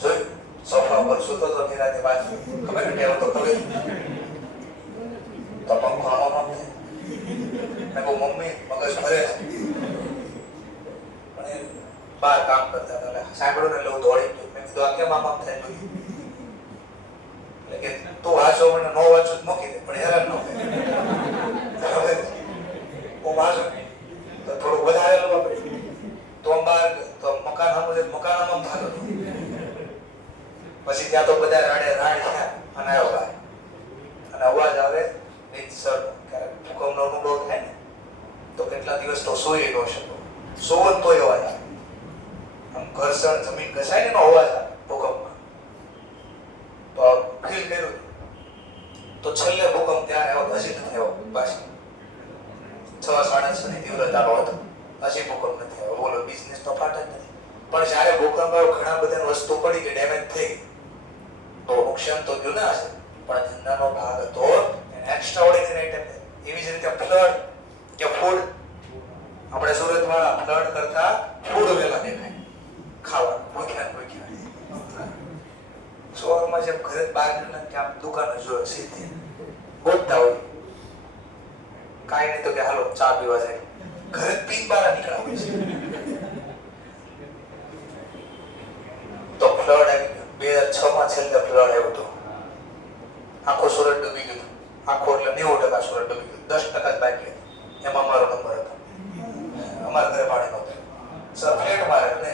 જોયું સોફા પર સૂતો તો નિરાતે વાંચ્યું. ખબર ટેવ તો ખબર તો પંખો આમાં થાય. મેં કહું મમ્મી મગજ ફરે છે, પણ બહાર કામ કરતા હતા એટલે સાંભળ્યું ને એટલે હું દોડી ગયો. મેં કીધું આ કેમ આમ થાય બધું? એટલે કે તું વાંચો મને ન વાંચું મૂકી દે, પણ હેરાન ન થાય. હું વાંચું તો થોડું વધારે લવા પડે તો બહાર તો મકાનામાં થતો. પછી ત્યાં તો બધા રાડે થયા અને આવ્યો બહાર અને અવાજ આવે રીતસર. ક્યારેક ભૂકંપનો અનુભવ થાય ને તો કેટલા દિવસ તો સૂઈ ન શકો. સોવન તોય અવાજ આવે, આમ ઘર્ષણ જમીન ઘસાય ને એનો અવાજ આવે ભૂકંપમાં. તો ફીલ કર્યું તો છેલ્લે ભૂકંપ ત્યારે આવ્યો, હજી નથી આવ્યો. પાછી 6.6 ની તીવ્રતાનો હતો, હજી ભૂકંપ નથી આવ્યો. બોલો, બિઝનેસ તો ફાટ જ નથી. પણ જ્યારે ભૂકંપ આવ્યો, ઘણા બધા વસ્તુ પડી કે ડેમેજ થઈ, તો નુકસાન તો ગયું ના હશે, પણ ધંધાનો ભાગ હતો એક્સ્ટ્રા ઓર્ડિનરી આઈટમ. એવી જ રીતે ફ્લડ કે ફૂડ, આપણે સુરત વાળા ફ્લડ કરતા ફૂડ વેલા દેખાય ખાવા ભૂખ્યા. શોરમાં જેમ ઘરે બહાર નીકળે કે આમ દુકાને જોયો સીધી ગોતતા હોય, કાંઈ નહીં તો કે હાલો ચા પીવા જાય, ઘરે પીન બહાર નીકળ્યા હોય છે. તો ફ્લડ આવી ગયો 2006 માં છેલ્લે ફ્લડ આવ્યો હતો. આખો સુરત ડૂબી ગયો, આખો એટલે 90% સુરત ડૂબી ગયું, 10% જ બાકી હતું. એમાં મારો નંબર હતો. અમારા ઘરે પાણી નહોતું સર, ફ્લેટમાં રહે ને,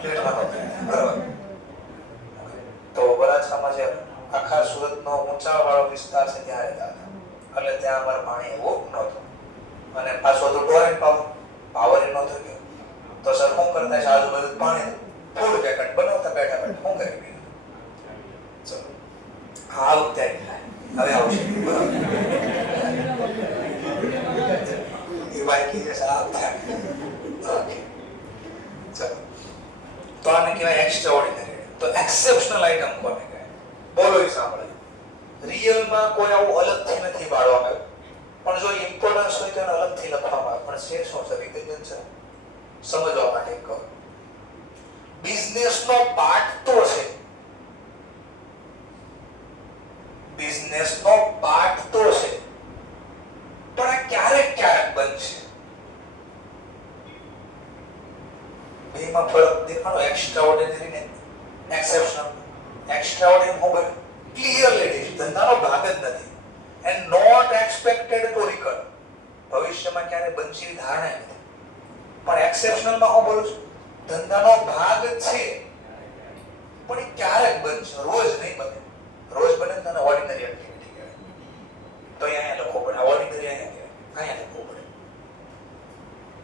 ફ્લેટમાં નહોતું બરાબર. તો વરાછામાં જે આખા સુરતનો ઊંચાણવાળો વિસ્તાર છે ત્યાં રહેતા હતા, એટલે ત્યાં અમારે પાણી એવું નહોતું. અને પાછું હતું ટોરેન્ટ પાવર એ નહોતો ગયો. તો સર શું કરતા છે, આજુબાજુ પાણી ફૂડ પેકેટ બનાવતા બેઠા બેઠા શું કરી ગયું. ચલો હા ત્યારે હવે આવશે બરાબર, એ બાકી છે સાહેબ થાય. ઓકે ચલો, તો આને કહેવાય એક્સ્ટ્રા ઓર્ડિનરી. તો એક્સેપ્શનલ આઇટમ કોને કહેવાય? બોલો એ સાંભળે. રિયલમાં કોઈ આવું અલગથી નથી પાડવામાં આવ્યું, પણ જો ઇમ્પોર્ટન્સ હોય તો એને અલગથી લખવામાં આવે. પણ છે શું છે, વિગતન છે, સમજવા માટે કહું. બિઝનેસનો પાર્ટ તો છે, બિઝનેસનો પાર્ટ તો છે, પણ આ ક્યારેક ક્યારેક બનશે. બેમાં ફરક દેખાડો, એક્સ્ટ્રા ઓર્ડિનરી ને એક્સેપ્શનલ. એક્સ્ટ્રા ઓર્ડિનરી હું બને ક્લિયરલી ડિશ, ધંધાનો ભાગ જ નથી, એન્ડ નોટ એક્સપેક્ટેડ ટુ રિકર. ભવિષ્યમાં ક્યારે બનશે એવી ધારણા નથી. પણ એક્સેપ્શનલમાં હું બોલું છું, ધંધાનો ભાગ છે, પણ એ ક્યારેક બનશે, રોજ નહીં બને. રોજ બને તો એને ઓર્ડિનરી એક્ટિવિટી કહેવાય. તો અહીંયા લખવો પડે, ઓર્ડિનરી અહીંયા કહેવાય, અહીંયા લખવો પડે.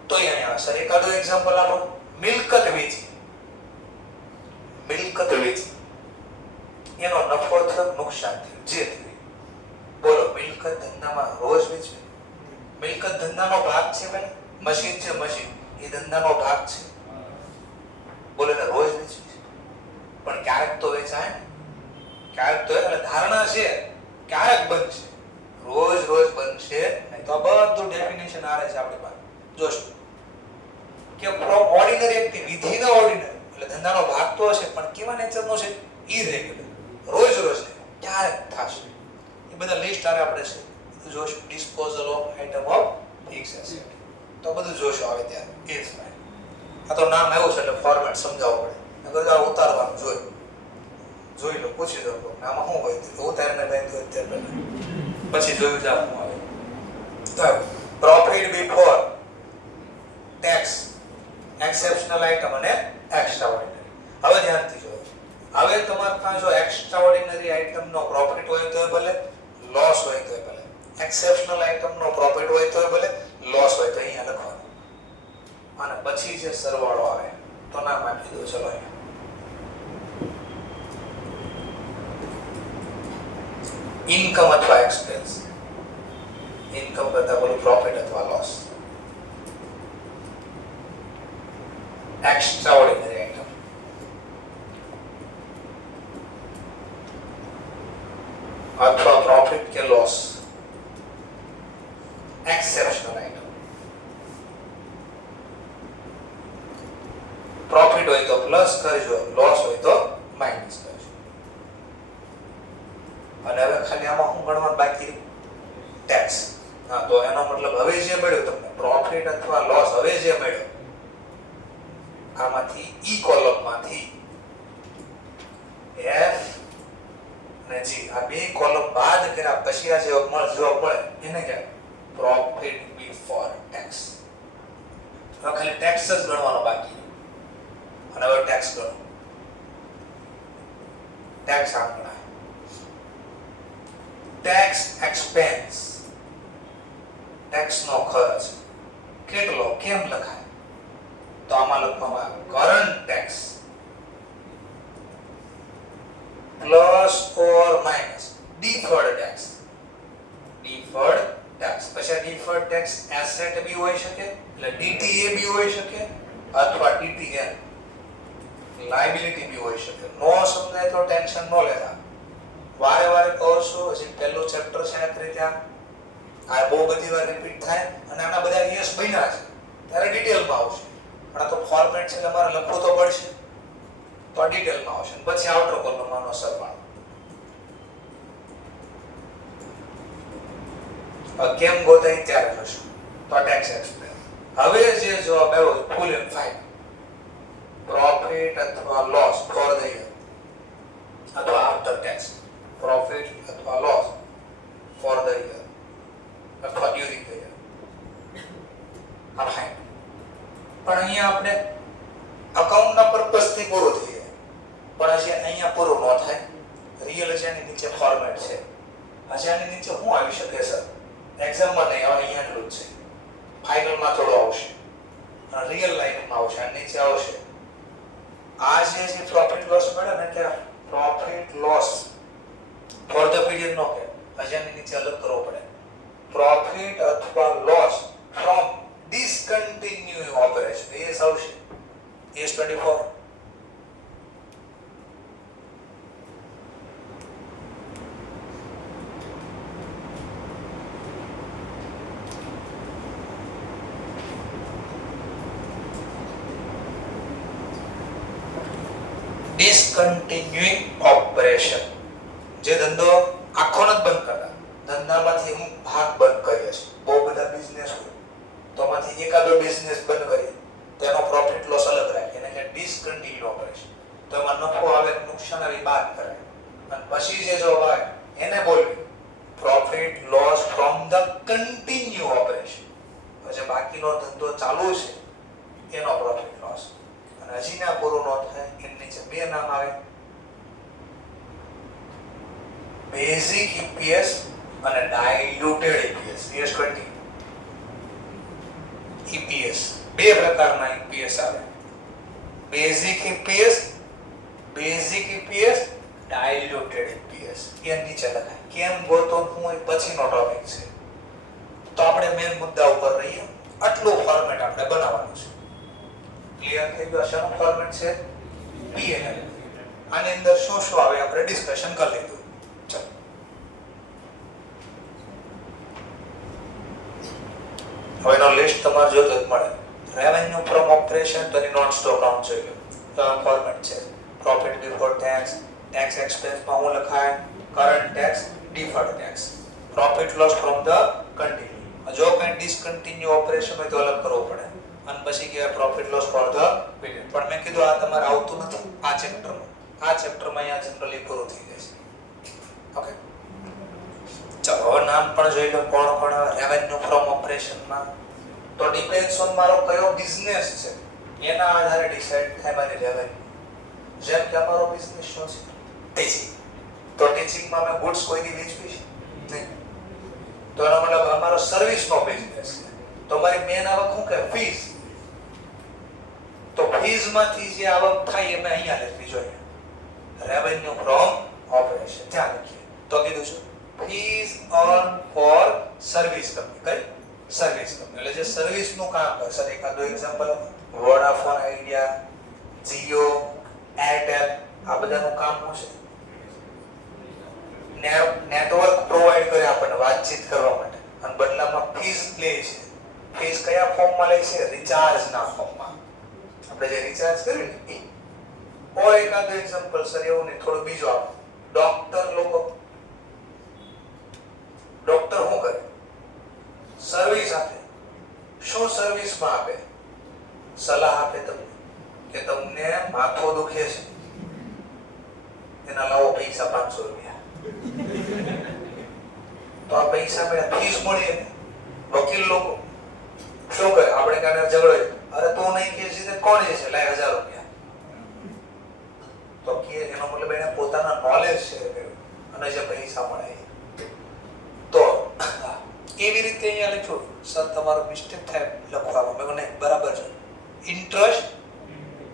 તો અહીંયા આવે સર, એકાદું એક્ઝામ્પલ આપો. મિલકત વેચી, મિલકત વેચી, એનો નફો થયો, નુકસાન થયું, જે થયું. બોલો, મિલકત ધંધામાં રોજ વેચવી? મિલકત ધંધાનો ભાગ છે ભાઈ. મશીન છે, મશીન એ ધંધાનો ભાગ છે. બોલે ને રોજ વેચવી, પણ ક્યારેક તો વેચાય ને, ક્યારેક તો. એટલે ધારણા છે ક્યારેક બનશે, રોજ રોજ બનશે નહીં. તો આ બધું ડેફિનેશન આવે છે આપણી પાસે. જોશું કે from ordinary activity within ordinary, એટલે ધંધાનો ભાગ તો હશે, પણ કેવા નેચરનો છે? ઇરેગ્યુલર, રોજ રોજ નહીં, ક્યારેક થશે. એ બધા લિસ્ટ આવે આપણે છે, બધું જોશું. Disposal of item of fix asset, તો બધું જોશું આવે ત્યારે. એ જ આ તો નામ આવ્યું છે એટલે ફોર્મેટ સમજાવવું પડે. નકર આ ઉતારવાનું જોઈ લો, પૂછી દો આમાં શું હોય તો ઉતારીને લઈને તો અત્યારે પહેલા પછી જોયું જ શું આવે. તો profit before tax, exceptional item અને એક્સ્ટ્રા ઓર્ડિનરી. હવે ધ્યાનથી જોજો. હવે તમારા પાસે જો એક્સ્ટ્રા ઓર્ડિનરી આઇટમનો પ્રોફિટ હોય તો ભલે, લોસ હોય તો ભલે, એક્સેપ્શનલ આઇટમનો પ્રોફિટ હોય તો ભલે, લોસ હોય તો અહીંયા લખવાનું. અને પછી જે સરવાળો આવે તો નામ આપી દો. ચલો અહીંયા ઇન્કમ અથવા એક્સપેન્સ. ઇન્કમ કરતા બોલો પ્રોફિટ અથવા લોસ. એક્સ્ટ્રાઓર્ડિનરી આઇટમ, અથવા પ્રોફિટ કે લોસ. એક્સેપ્શનલ આઇટમ, પ્રોફિટ હોય તો પ્લસ કરજો, લોસ હોય તો માઇનસ કરજો. અને હવે ખાલી આમાં શું ગણવાનું બાકી? ટેક્સ. હા, તો એનો મતલબ હવે જે મળ્યું તમને પ્રોફિટ અથવા લોસ, હવે જે મળ્યો આમાંથી ઈ કોલમમાંથી એફ અને જી, આ બે કોલમ બાદ કર્યા પછી આ જે જવાબ મળે એને કહેવાય પ્રોફિટ બિફોર ટેક્સ. હવે ખાલી ટેક્સ જ ગણવાનો બાકી. અને હવે ટેક્સ ગણો. ટેક્સ આમ ગણાય. ટેક્સ એક્સપેન્સ, ટેક્સ નો ખર્ચ. કેટલો કેમ લખાય? તો આમાં લખવામાં current tax plus or minus deferred tax. Deferred tax પછી ડિફર્ડ ટેક્સ એસેટ બી હોઈ શકે એટલે ડીટીએ બી હોઈ શકે અથવા ડીટીએન લાયબિલિટી બી હોઈ શકે. નો સમજાય તો ટેન્શન ન લેતા, વારે વારે કહો છો. હજી પહેલું ચેપ્ટર છે આ રીતે આ બહુ બધી વાર રિપીટ થાય અને આના બધા યસ બન્યા છે ત્યારે ડિટેલમાં આવશે. પણ આ તો ફોર્મેટ છે એટલે તમારે લખવું તો પડશે તો ડિટેલમાં આવશે. પછી આઉટર કોલમમાંનો સરવાળો કેમ ગોતાય ત્યારે લખશું તો ટેક્સ એક્સપ્લેન. હવે જે જવાબ આવ્યો ફૂલ એન્ડ ફાઇનલ પ્રોફિટ અથવા લોસ ફોર ધ યર અથવા આફ્ટર ટેક્સ. પ્રોફિટ અથવા લોસ ફોર ધ યર અથવા ડ્યુરિંગ ધ યર આ ફાઇનલ. પણ અહીંયા આપણે અકાઉન્ટના પર્પસથી પૂરું થઈ જાય પણ હજી અહીંયા પૂરું ન થાય. રિયલ હજી આની નીચે ફોર્મેટ છે. હજી આની નીચે શું આવી શકે સર? એક્ઝામમાં નહીં આવે, અહીંયા એટલું જ છે. ફાઇનલમાં થોડો આવશે અને રિયલ લાઈફમાં આવશે. આ નીચે આવશે આ જે પ્રોફિટ લોસ મળે ને કે profit loss for the period નો કે હજી આની નીચે અલગ કરવો પડે. પ્રોફિટ અથવા લોસ ફ્રોમ ડિસકન્ટિન્યુઇંગ ઓપરેશન એ આવશે એસ 24. ડિસકન્ટિન્યુઇંગ ઓપરેશન જે ધંધો આખો ન બંધ કરતા, ધંધામાંથી અમુક ભાગ બંધ કરીએ છીએ. બહુ બધા બિઝનેસ હોય તો આમાંથી એકાદો બિઝનેસ બંધ કરીએ તેનો પ્રોફિટ લોસ અલગ રાખીએ એને કે ડિસકન્ટિન્યુ ઓપરેશન. તો એમાં નફો આવે નુકસાન આવે બાદ કરાય અને પછી જે જો હોય એને બોલવી profit loss from the continue operation. પછી બાકીનો ધંધો ચાલુ છે એનો પ્રોફિટ લોસ. અને હજી ના પૂરું ન થાય એની નીચે બે નામ આવે બેઝિક ઈપીએસ અને ડાયલ્યુટેડ ઈપીએસ. ES20 ઈપીએસ બે પ્રકારના ઈપીએસ આવે. બેઝિક ઈપીએસ ડાયલ્યુટેડ ઈપીએસ એ નીચે લખાય. કેમ ગોતો હું એ પછીનો ટોપિક છે. તો આપણે મેઈન મુદ્દા ઉપર રહીએ. આટલું ફોર્મેટ આપણે બનાવવાનું છે. ક્લિયર થઈ ગયું? શાનું ફોર્મેટ છે? P&L. આની અંદર શું શું આવે આપણે ડિસ્કશન કરી લીધું. ચલો હવેનો લિસ્ટ તમારે જોતો જ મળે. રેવન્યુ ફ્રોમ ઓપરેશન તો એની નોન સ્ટોક અકાઉન્ટ જોઈ લો. તો આ ફોર્મેટ છે. પ્રોફિટ બિફોર ટેક્સ, ટેક્સ એક્સપેન્સમાં હું લખાય current tax, deferred tax, profit loss from the continue. જો કંઈ ડિસકન્ટિન્યુ ઓપરેશન હોય તો અલગ કરવો પડે અને પછી કે profit loss for the period. પણ મેં કીધું આ તમારે આવતું નથી આ ચેપ્ટરમાં. આ ચેપ્ટરમાં અહીંયા જનરલી પૂરું થઈ જશે. ઓકે ચાલો હવે નામ પણ જોઈ લો. કોણ કોણ રેવન્યુ ફ્રોમ ઓપરેશનમાં તો ડિપેન્ડ્સ ઓન મારો કયો બિઝનેસ છે એના આધારે ડિસાઈડ થાય મારી રેવન્યુ. જેમ કે અમારો બિઝનેસ શું છે? ટીચિંગ. તો ટીચિંગમાં મેં ગુડ્સ કોઈની વેચવી છે નહીં. તો એનો મતલબ અમારો સર્વિસનો બિઝનેસ છે. તો મારી મેન આવક શું કે ફીસ. તો ફીસમાંથી જે આવક થાય એ મેં અહીંયા લખવી જોઈએ રેવન્યુ ફ્રોમ ઓપરેશન. ત્યાં લખીએ તો કીધું છે fees earn for service company. કઈ સર્વિસ કંપની એટલે જે સર્વિસનું કામ કરે. સર એકાદો example Vodafone Idea, Jio, Airtel આ બધાનું કામ શું છે? નેટવર્ક પ્રોવાઈડ કરે આપણને વાતચીત કરવા માટે અને બદલામાં ફીસ લે છે. ફીસ કયા ફોર્મમાં લે છે? રિચાર્જના ફોર્મમાં. આપણે જે રિચાર્જ કર્યું ને એ. ઓર એકાદો એક્ઝામ્પલ સર એવું નહીં થોડું બીજું આપો. ડોક્ટર લોકો ડોક્ટર શું કરે? સર્વિસ આપે. શું સર્વિસમાં આપે? સલાહ આપે તમને કે તમને માથું દુખે છે એના લાવો પૈસા 500 રૂપિયા. તો આ પૈસા મેં ફીસ મળી ને. વકીલ લોકો શું કરે? આપણે કાને ઝઘડો અરે તું નહીં કે છે કોણ છે લાય 1000 રૂપિયા. તો કે એનો મતલબ એને પોતાના નોલેજ શેર કર્યું અને જે પૈસા મળે. તો એવી રીતે અહીંયા લખ્યું સર તમારો મિસ્ટેક થાય લખવામાં. મેં નહીં બરાબર છે ઇન્ટરેસ્ટ,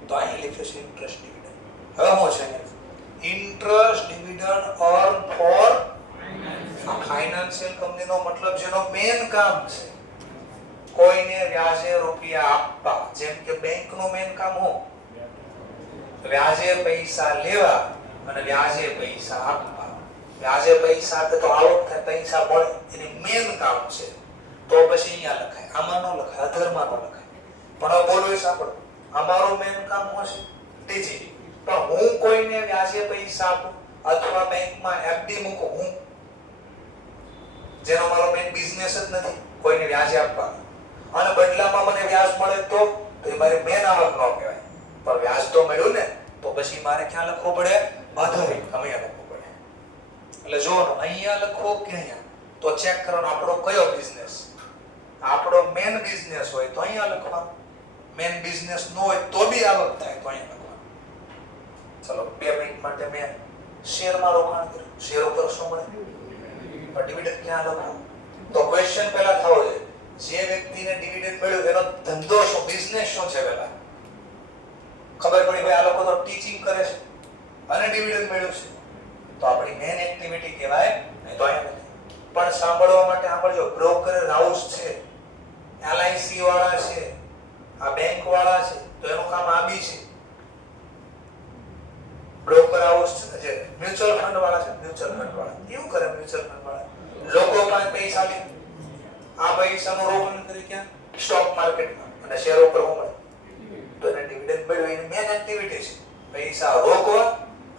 તો અહીં લખ્યું છે ઇન્ટરેસ્ટ ડિવિડન્ડ. હવે શું છે interest dividend earn for financial કંપનીનો મતલબ જેનો મેન કામ છે કોઈને વ્યાજે રૂપિયા આપવા. જેમ કે બેંકનું મેન કામ શું? વ્યાજે પૈસા લેવા અને વ્યાજે પૈસા આપવા. વ્યાજે પૈસા આપે તો આવક થાય, પૈસા મળે, એની મેન કામ છે. તો પછી અહીંયા લખાય, આમાં ન લખાય, અધરમાં ન લખાય. પણ હવે બોલો સાંભળો, અમારું મેન કામ શું છે? ડીજી. પણ હું કોઈને વ્યાજે પૈસા આપું અથવા બેંકમાં એફડી મૂકું, હું જેનો મારો મેન બિઝનેસ જ નથી કોઈને વ્યાજે આપવાનો, અને બદલામાં મને વ્યાજ મળે તો એ મારી મેન આવક ન કહેવાય. પણ વ્યાજ તો મળ્યું ને, તો પછી મારે ક્યાં લખવું પડે? અધર ઇન્કમ અહીંયા લખવું પડે. એટલે જો અહીંયા લખો કે અહીંયા, તો ચેક કરવાનો આપણો કયો બિઝનેસ. આપણો મેન બિઝનેસ હોય તો અહીંયા લખવાનું, મેન બિઝનેસ ન હોય તો બી આવક થાય તો અહીંયા લખવાનું. ચલો 2 મિનિટ માટે મેં શેરમાં રોકાણ કર્યું, શેર ઉપર શું મળે? પણ ડિવિડન્ડ ક્યાં લખો? તો ક્વેશ્ચન પહેલા થવો જોઈએ, જે વ્યક્તિને ડિવિડન્ડ મળ્યું એનો ધંધો શું, બિઝનેસ શું છે? પહેલા ખબર પડી ભાઈ આ લોકો તો ટીચિંગ કરે છે અને ડિવિડન્ડ મળ્યું છે, તો આપણી મેન એક્ટિવિટી કહેવાય નહીં તો અહીંયા નથી. પણ સાંભળવા માટે સાંભળજો, બ્રોકર હાઉસ છે, એલઆઈસી વાળા છે, આ બેંક વાળા છે, તો એનું કામ આ બી છે. બ્રોકર હાઉસ છે, જે મ્યુચ્યુઅલ ફંડ વાળા છે, મ્યુચ્યુઅલ ફંડ વાળા કેવું કરે? મ્યુચ્યુઅલ ફંડ વાળા લોકો પાસે પૈસા લે, આ પૈસાનું રોકાણ કરે ક્યાં? સ્ટોક માર્કેટમાં, અને શેર ઉપર મળે તો એને ડિવિડન્ડ મળ્યું. એની મેન એક્ટિવિટી છે પૈસા રોકવા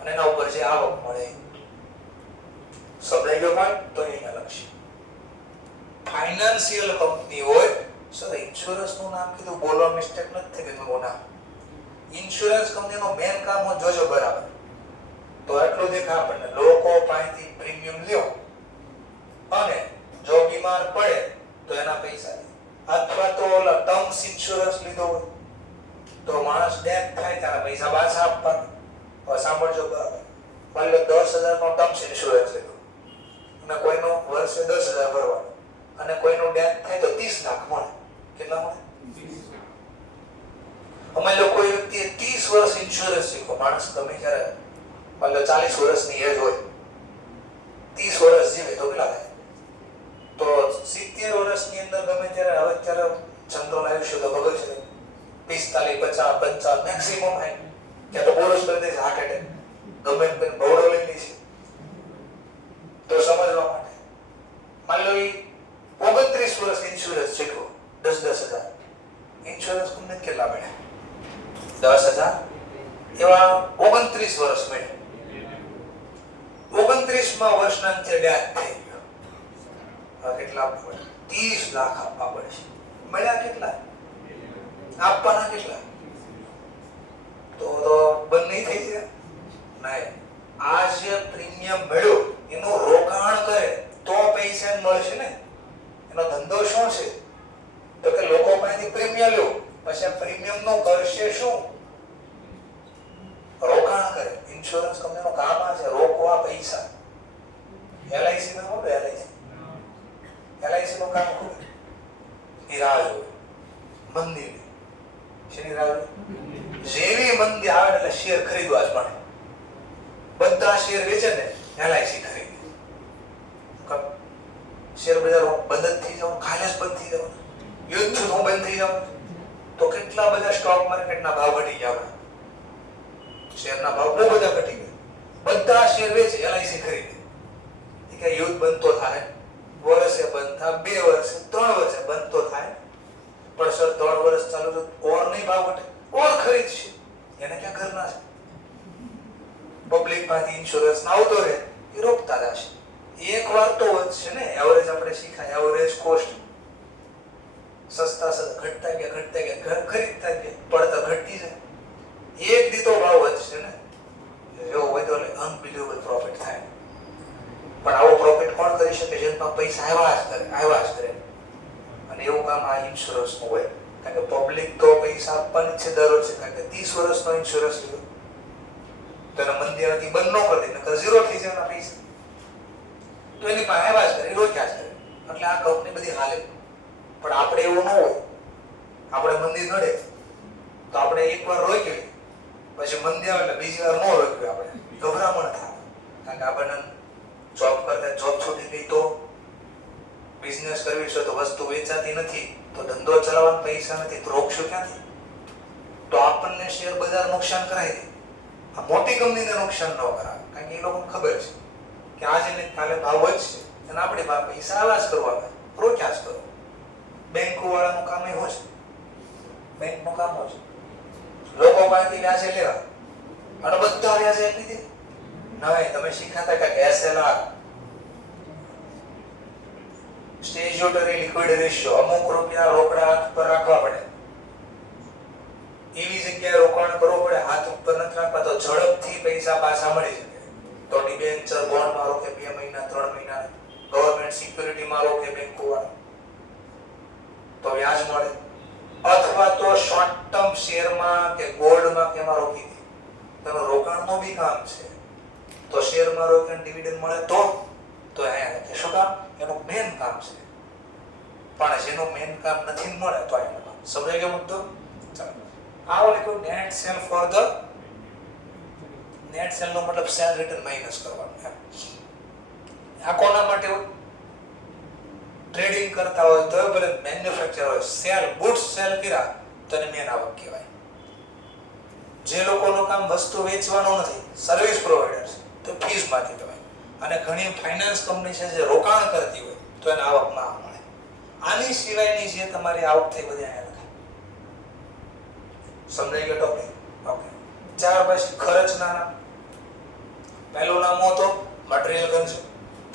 અને એના ઉપર જે આવક મળે. સમજાઈ ગયો ભાઈ? તો અહીંયા લખશે ફાઇનાન્શિયલ કંપની હોય. સર ઇન્સ્યોરન્સ નું નામ કીધું, બોલવા મિસ્ટેક નથી થઈ ગઈ. નામ ઇન્સ્યોરન્સ કંપનીનો મેન કામ હું જોજો બરાબર. તો એટલું દેખા આપણને, લોકો પાસેથી પ્રીમિયમ લ્યો અને જો બીમાર પડે તો એના પૈસા લે, અથવા તો ઓલા ટર્મ્સ ઇન્સ્યોરન્સ લીધો હોય તો માણસ ડેથ થાય ત્યારે પૈસા પાછા આપવાના. હવે સાંભળજો બરાબર, માની લો 10,000 નો ટર્મ્સ ઇન્સ્યોરન્સ લીધો અને કોઈનો વર્ષે 10,000 ભરવાનો, અને કોઈનો ડેથ થાય તો 30 લાખ મળે. કેટલા મળે? અમે લોકો કોઈ વ્યક્તિએ 30 વર્ષ ઇન્સ્યોરન્સ લીધો, માણસ ગમે ત્યારે માની લો 40 વર્ષની એજ હોય, 30 વર્ષ જીવે તો કેટલા થાય? તો 70 વર્ષની અંદર ગમે ત્યારે, હવે ત્યારે જનરલ આયુષ્ય તો ખબર છે 45, 50, 55 મેક્સિમમ થાય, ત્યાં તો બોનસ કરી દે છે, હાર્ટ એટેક ગમે તે બહુડો લઈ લે છે. તો સમજવા માટે માની લો 29 વર્ષ ઇન્સ્યોરન્સ છેટકો 10,000 ઇન્સ્યોરન્સ કંપની કેટલા મળ્યા? 10,000. એવા 29 વર્ષ મળ્યા. 29મા વર્ષના અંતે ડેથ થઈ ગયો, હવે કેટલા આપવા પડે? 30 લાખ આપવા પડશે. મળ્યા કેટલા? આપવાના કેટલા? તો બંધ નહીં થઈ જાય નહીં. આ જે પ્રીમિયમ મળ્યું એનું રોકાણ કરે તો પૈસા મળશે ને. એનો ધંધો શું છે? તો કે લોકો પાસેથી પ્રીમિયમ લો, પછી આ પ્રીમિયમ નો કરશે શું? રોકાણ કરે. ઇન્સ્યોરન્સ કંપનીનું કામ આ છે, રોકવા પૈસા. એલઆઈસી માં હોય, એલઆઈસી નું કામ ખૂબ રાહ જોવે, મંદી શેની રાહ જોવે? જેવી મંદી આવે એટલે શેર ખરીદવા જ મળે. બધા શેર વેચે ને એલઆઈસી ખરીદે. શેર બજાર બંધ જ થઈ જવાનું, કાલે જ બંધ થઈ જવાનું, યુદ્ધ હું બંધ થઈ જવાનું, તો કેટલા બધા સ્ટોક માર્કેટના ભાવ ઘટી ગયા, શેરના ભાવ બહુ બધા ઘટી ગયા. બધા શેર વેચે, એલઆઈસી ખરીદે. કે યુદ્ધ બંધ તો થાય, વર્ષે બંધ થાય, 2 વર્ષે 3 વર્ષે બંધ તો થાય, પણ સર 3 વર્ષ ચાલુ તો ઓર નહીં ભાવ ઘટે, ઓર ખરીદશે. એને ક્યાં ઘરના છે? પબ્લિક માંથી ઇન્સ્યોરન્સ આવતો રહે, એ રોકતા જશે. એક વાર તો વધશે ને. એવરેજ આપણે શીખાય, એવરેજ કોસ્ટ સસ્તા ઘટતા ગયા, ખરીદતા ગયા, પડતા ઘટતી જાય. એક દી તો ભાવ વધશે ને. એવો હોય તો અનબિલીવેબલ પ્રોફિટ થાય. પણ આવો પ્રોફિટ કોણ કરી શકે? જેમાં પૈસા આવ્યા જ કરે. અને એવું કામ આ ઇન્સ્યોરન્સ નું હોય. કારણ કે પબ્લિક તો પૈસા આપવાની છે દર વર્ષે. કારણ કે 30 વર્ષનો ઇન્સ્યોરન્સ લીધો તો એને મંદી આવતી બંધ ન કરી દે, નકર ઝીરો થઈ જાય પૈસા. તો એની પાસે આવ્યા જ કરે, રોક્યા જ કરે. એટલે આ કંપની બધી હાલે. પણ આપણે એવું ન હોય. આપણે મંદી નડે તો આપણે એકવાર રોક્યું પછી મંદી આવે એટલે બીજી વાર ન રોક્યું આપણે ગભરામણ થાય કારણ કે આપણને જોબ કરતા જોબ છૂટી ગઈ તો બિઝનેસ કરવી છે તો વસ્તુ વેચાતી નથી તો ધંધો ચલાવવાના પૈસા નથી તો રોકશું ક્યાંથી તો આપણને શેર બજાર નુકસાન કરાવી દે આ મોટી કંપનીને નુકસાન ન કરાવે કારણ કે એ લોકોને ખબર છે કે આજે ને કાલે ભાવ વધશે અને આપણે પૈસા આવા જ કરવાના રોક્યા જ કરો બેંકો વાળાનું કામ એવું છે બેંકનું કામ હોય છે લોકો પાસેથી વ્યાજે લેવા અને બધા વ્યાજે આપી દે નહીં તમે શીખાતા કે એસએલઆર સ્ટેચ્યુટરી લિક્વિડ રેશિયો અમુક રૂપિયા રોકડા હાથ પર રાખવા પડે એવી જગ્યાએ રોકાણ કરવું પડે હાથ ઉપર નથી રાખવા તો ઝડપથી પૈસા પાછા મળી શકે તો ડિબેન્ચર બોન્ડમાં રોકે 2 મહિના 3 મહિના ગવર્નમેન્ટ સિક્યુરિટીમાં રોકે બેંકો વાળા તો વ્યાજ મળે અથવા તો શોર્ટ ટર્મ શેરમાં કે ગોલ્ડમાં કેમાં રોકી દે તેનું રોકાણનું બી કામ છે તો શેરમાં રોકીને ડિવિડન્ડ મળે તો અહીંયા કે શું કામ એનું મેન કામ છે પણ જેનું મેન કામ નથી મળે તો અહીંયા સમજાય ગયો મુદ્દો ચાલો આવો લખ્યું net sale for the net sale નો મતલબ સેલ રિટર્ન માઈનસ કરવાનું આ કોના માટે હોય ટ્રેડિંગ કરતા હોય તો ભલે મેન્યુફેક્ચર હોય સેલ ગુડ્સ સેલ કર્યા તો એને મેન આવક કહેવાય જે લોકોનું કામ વસ્તુ વેચવાનું નથી સર્વિસ પ્રોવાઇડર્સ તો ફીસ માંથી કહેવાય અને ઘણી ફાઇનાન્સ કંપની છે જે રોકાણ કરતી હોય તો એને આવક ના મળે આની સિવાયની જે તમારી આવક થઈ બધી અહીંયા લખાય સમજાઈ ગયો ટોપિક ઓકે ત્યાર પછી ખર્ચના નામ પહેલું નામ હતો મટીરીયલ કન્ઝ્યુમ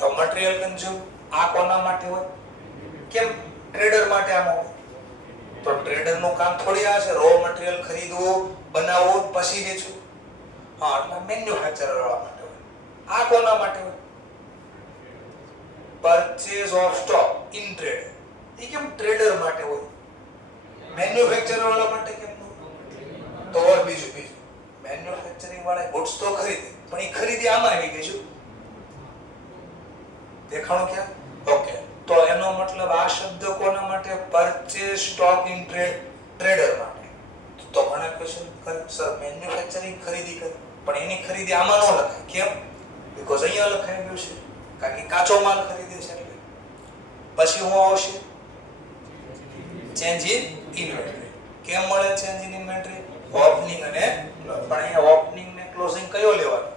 તો મટીરીયલ કન્ઝ્યુમ આ કોના માટે હોય કેમ ટ્રેડર માટે આમ હોય તો ટ્રેડર નું કામ થોડી આ છે રો મટીરીયલ ખરીદવું બનાવવું પછી વેચવું હા એટલે મેન્યુફેક્ચરર વાળા માટે હોય આ કોના માટે હોય purchase of stock in trade એ કેમ ટ્રેડર માટે હોય મેન્યુફેક્ચરર વાળા માટે કેમ તો ઓર બીજું મેન્યુફેક્ચરિંગ વાળા ગુડ્સ તો ખરીદે પણ એ ખરીદી આમાં આવી ગઈ છે દેખાણું ક્યાં ઓકે તો એનો મતલબ આ શબ્દ કોના માટે પરચેઝ સ્ટોક ઇન ટ્રેડર માટે તો મને ક્વેશ્ચન કરે સર મેન્યુફેક્ચરિંગ ખરીદી કરે પણ એની ખરીદી આમાં ન લખાય કેમ બીકોઝ અહીંયા લખાઈ ગયું છે કારણ કે કાચો માલ ખરીદે છે એટલે પછી હું આવશે ચેન્જ ઇન ઇન્વેન્ટરી કેમ મળે ચેન્જ ઇન ઇન્વેન્ટરી ઓપનિંગ અને પણ અહીંયા ઓપનિંગ ને ક્લોઝિંગ કયો લેવાનો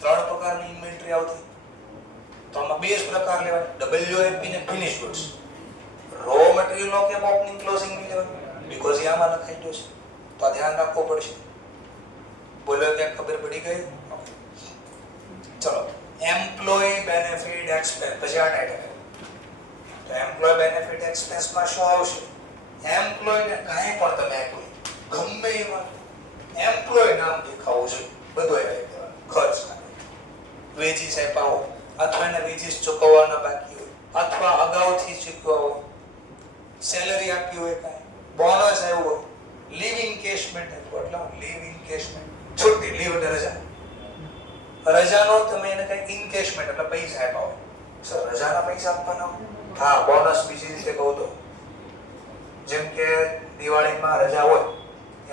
3 પ્રકારની ઇન્વેન્ટરી આવતી તો આમાં 2 પ્રકાર લેવાય WIP ને ફિનિશ ગુડ્સ રો મટીરીયલ નો કેમ ઓપનિંગ ક્લોઝિંગ ની લેવાનું બીકોઝ આમાં લખાઈ ગયું છે તો આ ધ્યાન રાખવું પડશે બોલો કે ખબર પડી ગઈ ચલો એમ્પ્લોય બેનિફિટ એક્સપેન્સ પછી આ ટાઈટલ તો એમ્પ્લોય બેનિફિટ એક્સપેન્સ માં શું આવશે એમ્પ્લોય ને કાંઈ પણ તમે આપ્યું ગમે એમાં એમ્પ્લોય નામ દેખાવું છે બધું આવી ખર્ચ વેજીસ આપ્યા હોય અથવા એના વેજીસ ચૂકવવાના બાકી હોય અથવા અગાઉથી ચૂકવવા હોય સેલરી આપી હોય કાંઈ બોનસ આવ્યો હોય લીવ ઇન્કેશમેન્ટ આપ્યો એટલે લીવ ઇન્કેશમેન્ટ છુટ્ટી લીવ એટલે રજાનો તમે એને કઈ ઇન્કેશમેન્ટ એટલે પૈસા આપ્યા હોય સર રજાના પૈસા આપવાના હોય હા બોનસ બીજી રીતે કહું તો જેમ કે દિવાળીમાં રજા હોય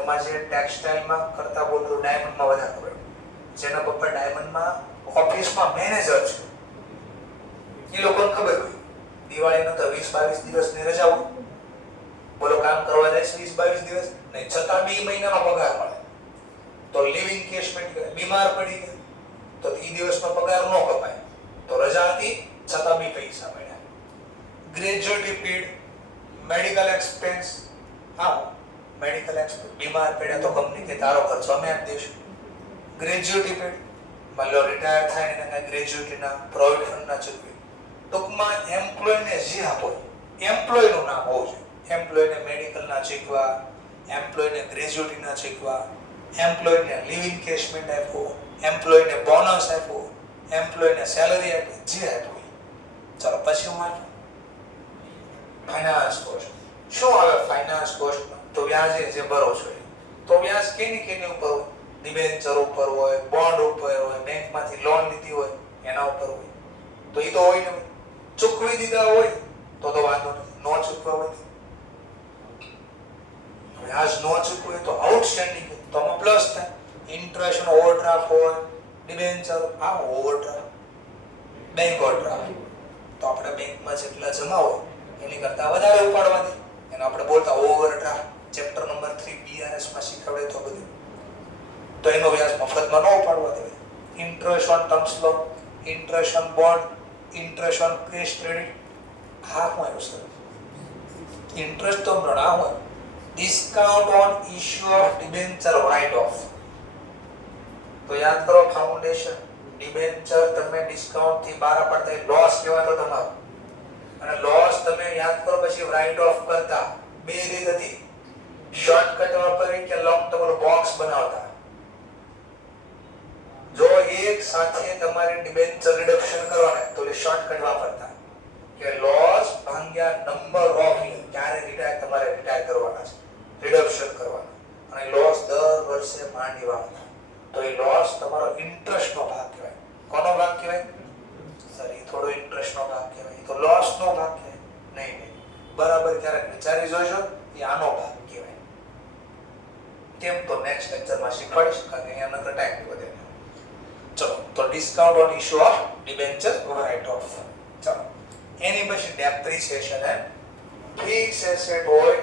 એમાં જે ટેક્સટાઇલમાં કરતા બોલું ડાયમંડમાં વધારે પડે જેના પપ્પા ડાયમંડમાં ઓફિસમાં મેનેજર છે એ લોકોને ખબર હોય દિવાળીનો તો 20-22 દિવસની રજા હોય બોલો કામ કરવા જાય 20-22 દિવસ નહીં છતાં 2 મહિનાનો પગાર મળે તો લીવ ઇન્કેશમેન્ટ બીમાર પડી ગયા તો એ દિવસનો પગાર ન કપાય તો રજા હતી છતાં બી પૈસા મળ્યા ગ્રેજ્યુટી પેડ મેડિકલ એક્સપેન્સ હા મેડિકલ એક્સપેન્સ બીમાર પડ્યા તો કંપની કે તારો ખર્ચો અમે આપી દઈશું ગ્રેજ્યુટી પેડ માનો રિટાયર થાય એને કઈ ગ્રેજ્યુટીના પ્રોવિડન્ટ ફંડના ચૂકવી ટૂંકમાં એમ્પ્લોયને જે આપો એમ્પ્લોયનું નામ હોવું જોઈએ એમ્પ્લોયને મેડિકલના ચૂકવા એમ્પ્લોયને ગ્રેજ્યુટીના ચૂકવા એમ્પ્લોયને લીવ ઇન્કેશમેન્ટ આપવો એમ્પ્લોયને બોનસ આપવો એમ્પ્લોયને સેલરી આપી જે આપવું ચાલો પછી હું આવું ફાઇનાન્સ કોસ્ટ શું આવે ફાઇનાન્સ કોસ્ટમાં તો વ્યાજ જે ભરો છો તો વ્યાજ કેની ઉપર હોય ડિબેન્ચર ઉપર હોય બોન્ડ ઉપર હોય બેંકમાંથી લોન લીધી હોય એના ઉપર હોય તો એ તો હોય ને ચૂકવી દીધા હોય તો વાંધો નથી નો ચૂકવા હોય વ્યાજ ન ચૂકવું હોય તો આઉટસ્ટેન્ડિંગ, તો આમાં પ્લસ થાય. ઇન્ટરેસ્ટ અને ઓવરડ્રાફ્ટ હોય, ડિબેન્ચર, આ ઓવરડ્રાફ્ટ, બેંક ઓવરડ્રાફ્ટ. તો આપણે બેંકમાં જેટલા જમા હોય એની કરતા વધારે ઉપાડવા દે, એને આપણે બોલતા ઓવરડ્રાફ્ટ. ચેપ્ટર નંબર 3 બીઆરએસ માં શીખવાડે તો બધું. તો એનો વ્યાજ મફતમાં ન ઉપાડવા દેવાય. Interest on terms loan, interest on bond, interest on cash credit, હા હું આવ્યું સર. ઇન્ટરેસ્ટ તો ના હોય. Discount on issue of debenture write off. તો યાદ કરો, ફાઉન્ડેશન ડિબેન્ચર તમે ડિસ્કાઉન્ટ થી બહાર પડતા લોસ કહેવાતો તમારો. અને લોસ તમે યાદ કરો પછી રાઇટ ઓફ કરતા બે રીત હતી. શોર્ટકટ વાપરી કે લોંગ ટર્મ બોક્સ બનાવતા. જો એક સાથે તમારે ડિબેન્ચર રિડક્શન કરવાના તો એ શોર્ટકટ વાપરતા કે લોસ ભાગ્યા નંબર ઓફ યર, ક્યારે રિટાયર તમારે રિટાયર કરવાના છે, રિડક્શન કરવાના. અને લોસ દર વર્ષે માંડી વાળતા. તો એ લોસ તમારો ઇન્ટરેસ્ટ નો ભાગ કહેવાય. કોનો ભાગ કહેવાય સર? એ થોડો ઇન્ટરેસ્ટ નો ભાગ કહેવાય. તો લોસ નો ભાગ કહેવાય નહીં. બરાબર ક્યારેક વિચારી જોજો, એ આનો ભાગ કહેવાય. કેમ તો નેક્સ્ટ લેક્ચરમાં શીખવાડીશ, કારણ કે અહીંયા નકર ટાઈમ વધે. ચલો, તો discount on issue of debenture write off. ચલો, એની પછી ડેપ્રિસિએશન એન્ડ ફિક્સ એસેટ હોય,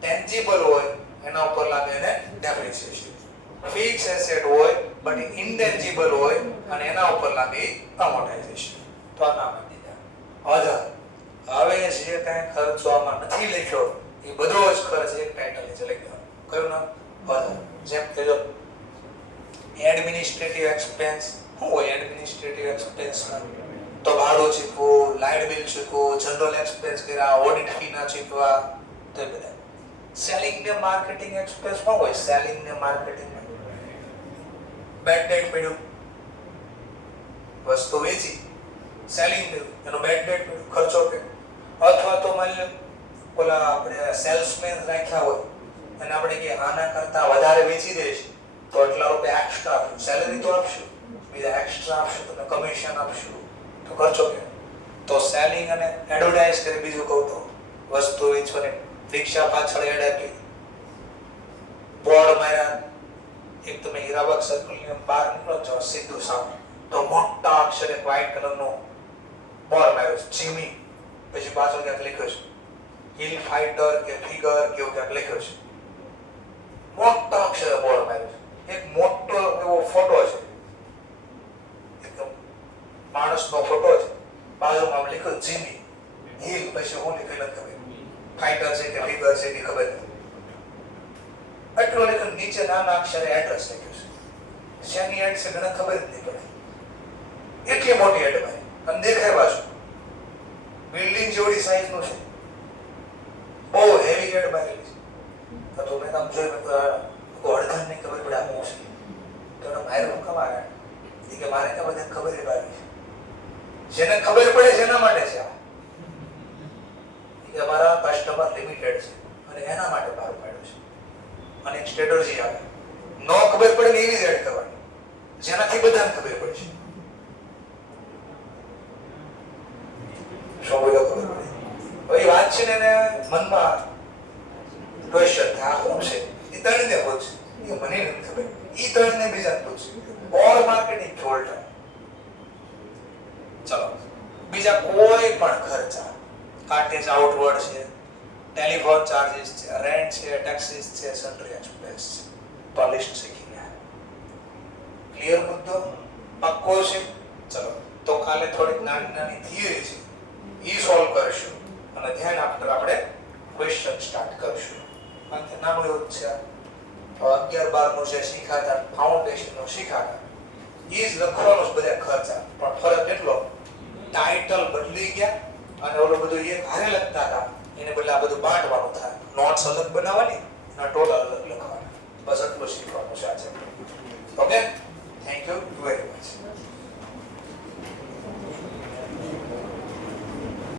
ટેન્જિબલ હોય, એના ઉપર લાગે એને ડેપ્રિસિએશન. ફિક્સ એસેટ હોય બટ ઇન્ટેન્જિબલ હોય અને એના ઉપર લાગે અમોર્ટાઇઝેશન. તો આ નામ દીધા. હવે જે કાંઈ ખર્ચો આમાં નથી લખ્યો એ બધો જ ખર્ચ એક ટાઇટલ નીચે લખી દેવાનો. કયું નામ? જેમ કે જો એડમિનિસ્ટ્રેટિવ એક્સપેન્સ. શું હોય એડમિનિસ્ટ્રેટિવ એક્સપેન્સમાં? તો ભાડું ચૂકવું, લાઇટ બિલ ચૂકવું, જનરલ એક્સપેન્સ કર્યા, ઓડિટ ફી ના ચૂકવા, તો એ બધા. સેલિંગ ને માર્કેટિંગ એક્સપેન્સ શું હોય? સેલિંગ ને માર્કેટિંગ બેડ ડેટ પડ્યું, વસ્તુ વેચી, સેલિંગ કર્યું, એનો બેડ ડેટ પડ્યું, ખર્ચો કે. અથવા તો માની લો ઓલા આપણે સેલ્સમેન રાખ્યા હોય અને આપણે કે આના કરતા વધારે વેચી દઈશ તો એટલા રૂપિયા એક્સ્ટ્રા આપશું. સેલરી તો આપશું, બીજા એક્સ્ટ્રા આપશું, તમને કમિશન આપશું, તો ખર્ચો કે. તો સેલિંગ અને એડવર્ટાઇઝ કરી, બીજું કહું તો વસ્તુ વેચવાની. રિક્ષા પાછળ એડ આપી, બોર્ડ માર્યા, એક તમે હીરાબાગ સર્કલ ની બહાર નીકળો છો સીધું સામે, તો મોટા અક્ષરે વ્હાઇટ કલર નો બોર્ડ માર્યો છે, જીમી. પછી પાછળ ક્યાંક લખ્યું છે હિલ ફાઇટર કે ફિગર કેવું ક્યાંક લખ્યું છે. મોટા અક્ષરે બોર્ડ માર્યો છે. એક મોટો એવો ફોટો છે, એકદમ માણસનો ફોટો છે, બાજુમાં લખ્યું જીમી. હિલ પછી હું લખ્યું નથી ખબર, ફાઇટર છે કે ફિગર છે કે ખબર નથી. એટલું લખ્યું, નીચે નાના અક્ષરે એડ્રેસ લખ્યું છે. શેની એડ છે ઘણા ખબર જ નહીં પડે. એટલી મોટી એડ મારી અને દેખાય બાજુ બિલ્ડિંગ જેવડી સાઈઝ નું છે, બહુ હેવી એડ મારેલી છે. તો મેં આમ જોયું, અડધાને નહીં ખબર પડે આમ છે. તો એને માર્યું કમારે કે મારે તો બધાને ખબર જ પાડી છે. જેને ખબર પડે છે એના માટે છે આ, કે અમારા કસ્ટમર લિમિટેડ છે અને એના માટે બહાર પાડ્યું છે. અને એક સ્ટ્રેટર્જી આવે, નો ખબર પડે ને એવી જ એડ કરવાની જેનાથી બધાને ખબર પડે છે. શું બોલો ખબર પડે? હવે વાત છે ને એને મનમાં ક્વેશ્ચન થાય, શું છે એ તણને પૂછ, એ મને નથી ખબર, એ તણને બીજાને પૂછ. ઓર માર્કેટિંગ ફોલ્ટ. ચલો, બીજા કોઈ પણ ખર્ચા, કાર્ટેજ આઉટવર્ડ છે, ટેલિફોન ચાર્जेस છે, રેન્ટ છે, ટેક્સીસ છે, સન્ડ્રી એક્સપેન્સ છે, તો લિસ્ટ શીખી ગયા. ક્લિયર મુદ્દો? પક્કો છે? ચલો, તો કાલે થોડીક નાની નાની થિયરી છે એ સોલ્વ કરીશું અને ધ્યાન આપતા આપણે ક્વેશ્ચન સ્ટાર્ટ કરીશું. કારણ કે નાનું એવું છે, 11-12 નું જે શીખાતા, ફાઉન્ડેશન નું શીખાતા, એ જ લખવાનું જ બધા ખર્ચા. પણ ફરક એટલો, ટાઇટલ બદલી ગયા અને ઓલું બધું એક હારે લખતા હતા, એને બદલે આ બધું બાંટવાનું થાય. નોટ્સ અલગ બનાવવાની અને ટોટલ અલગ લખવાના. બસ એટલું શીખવાનું છે આજે. ઓકે.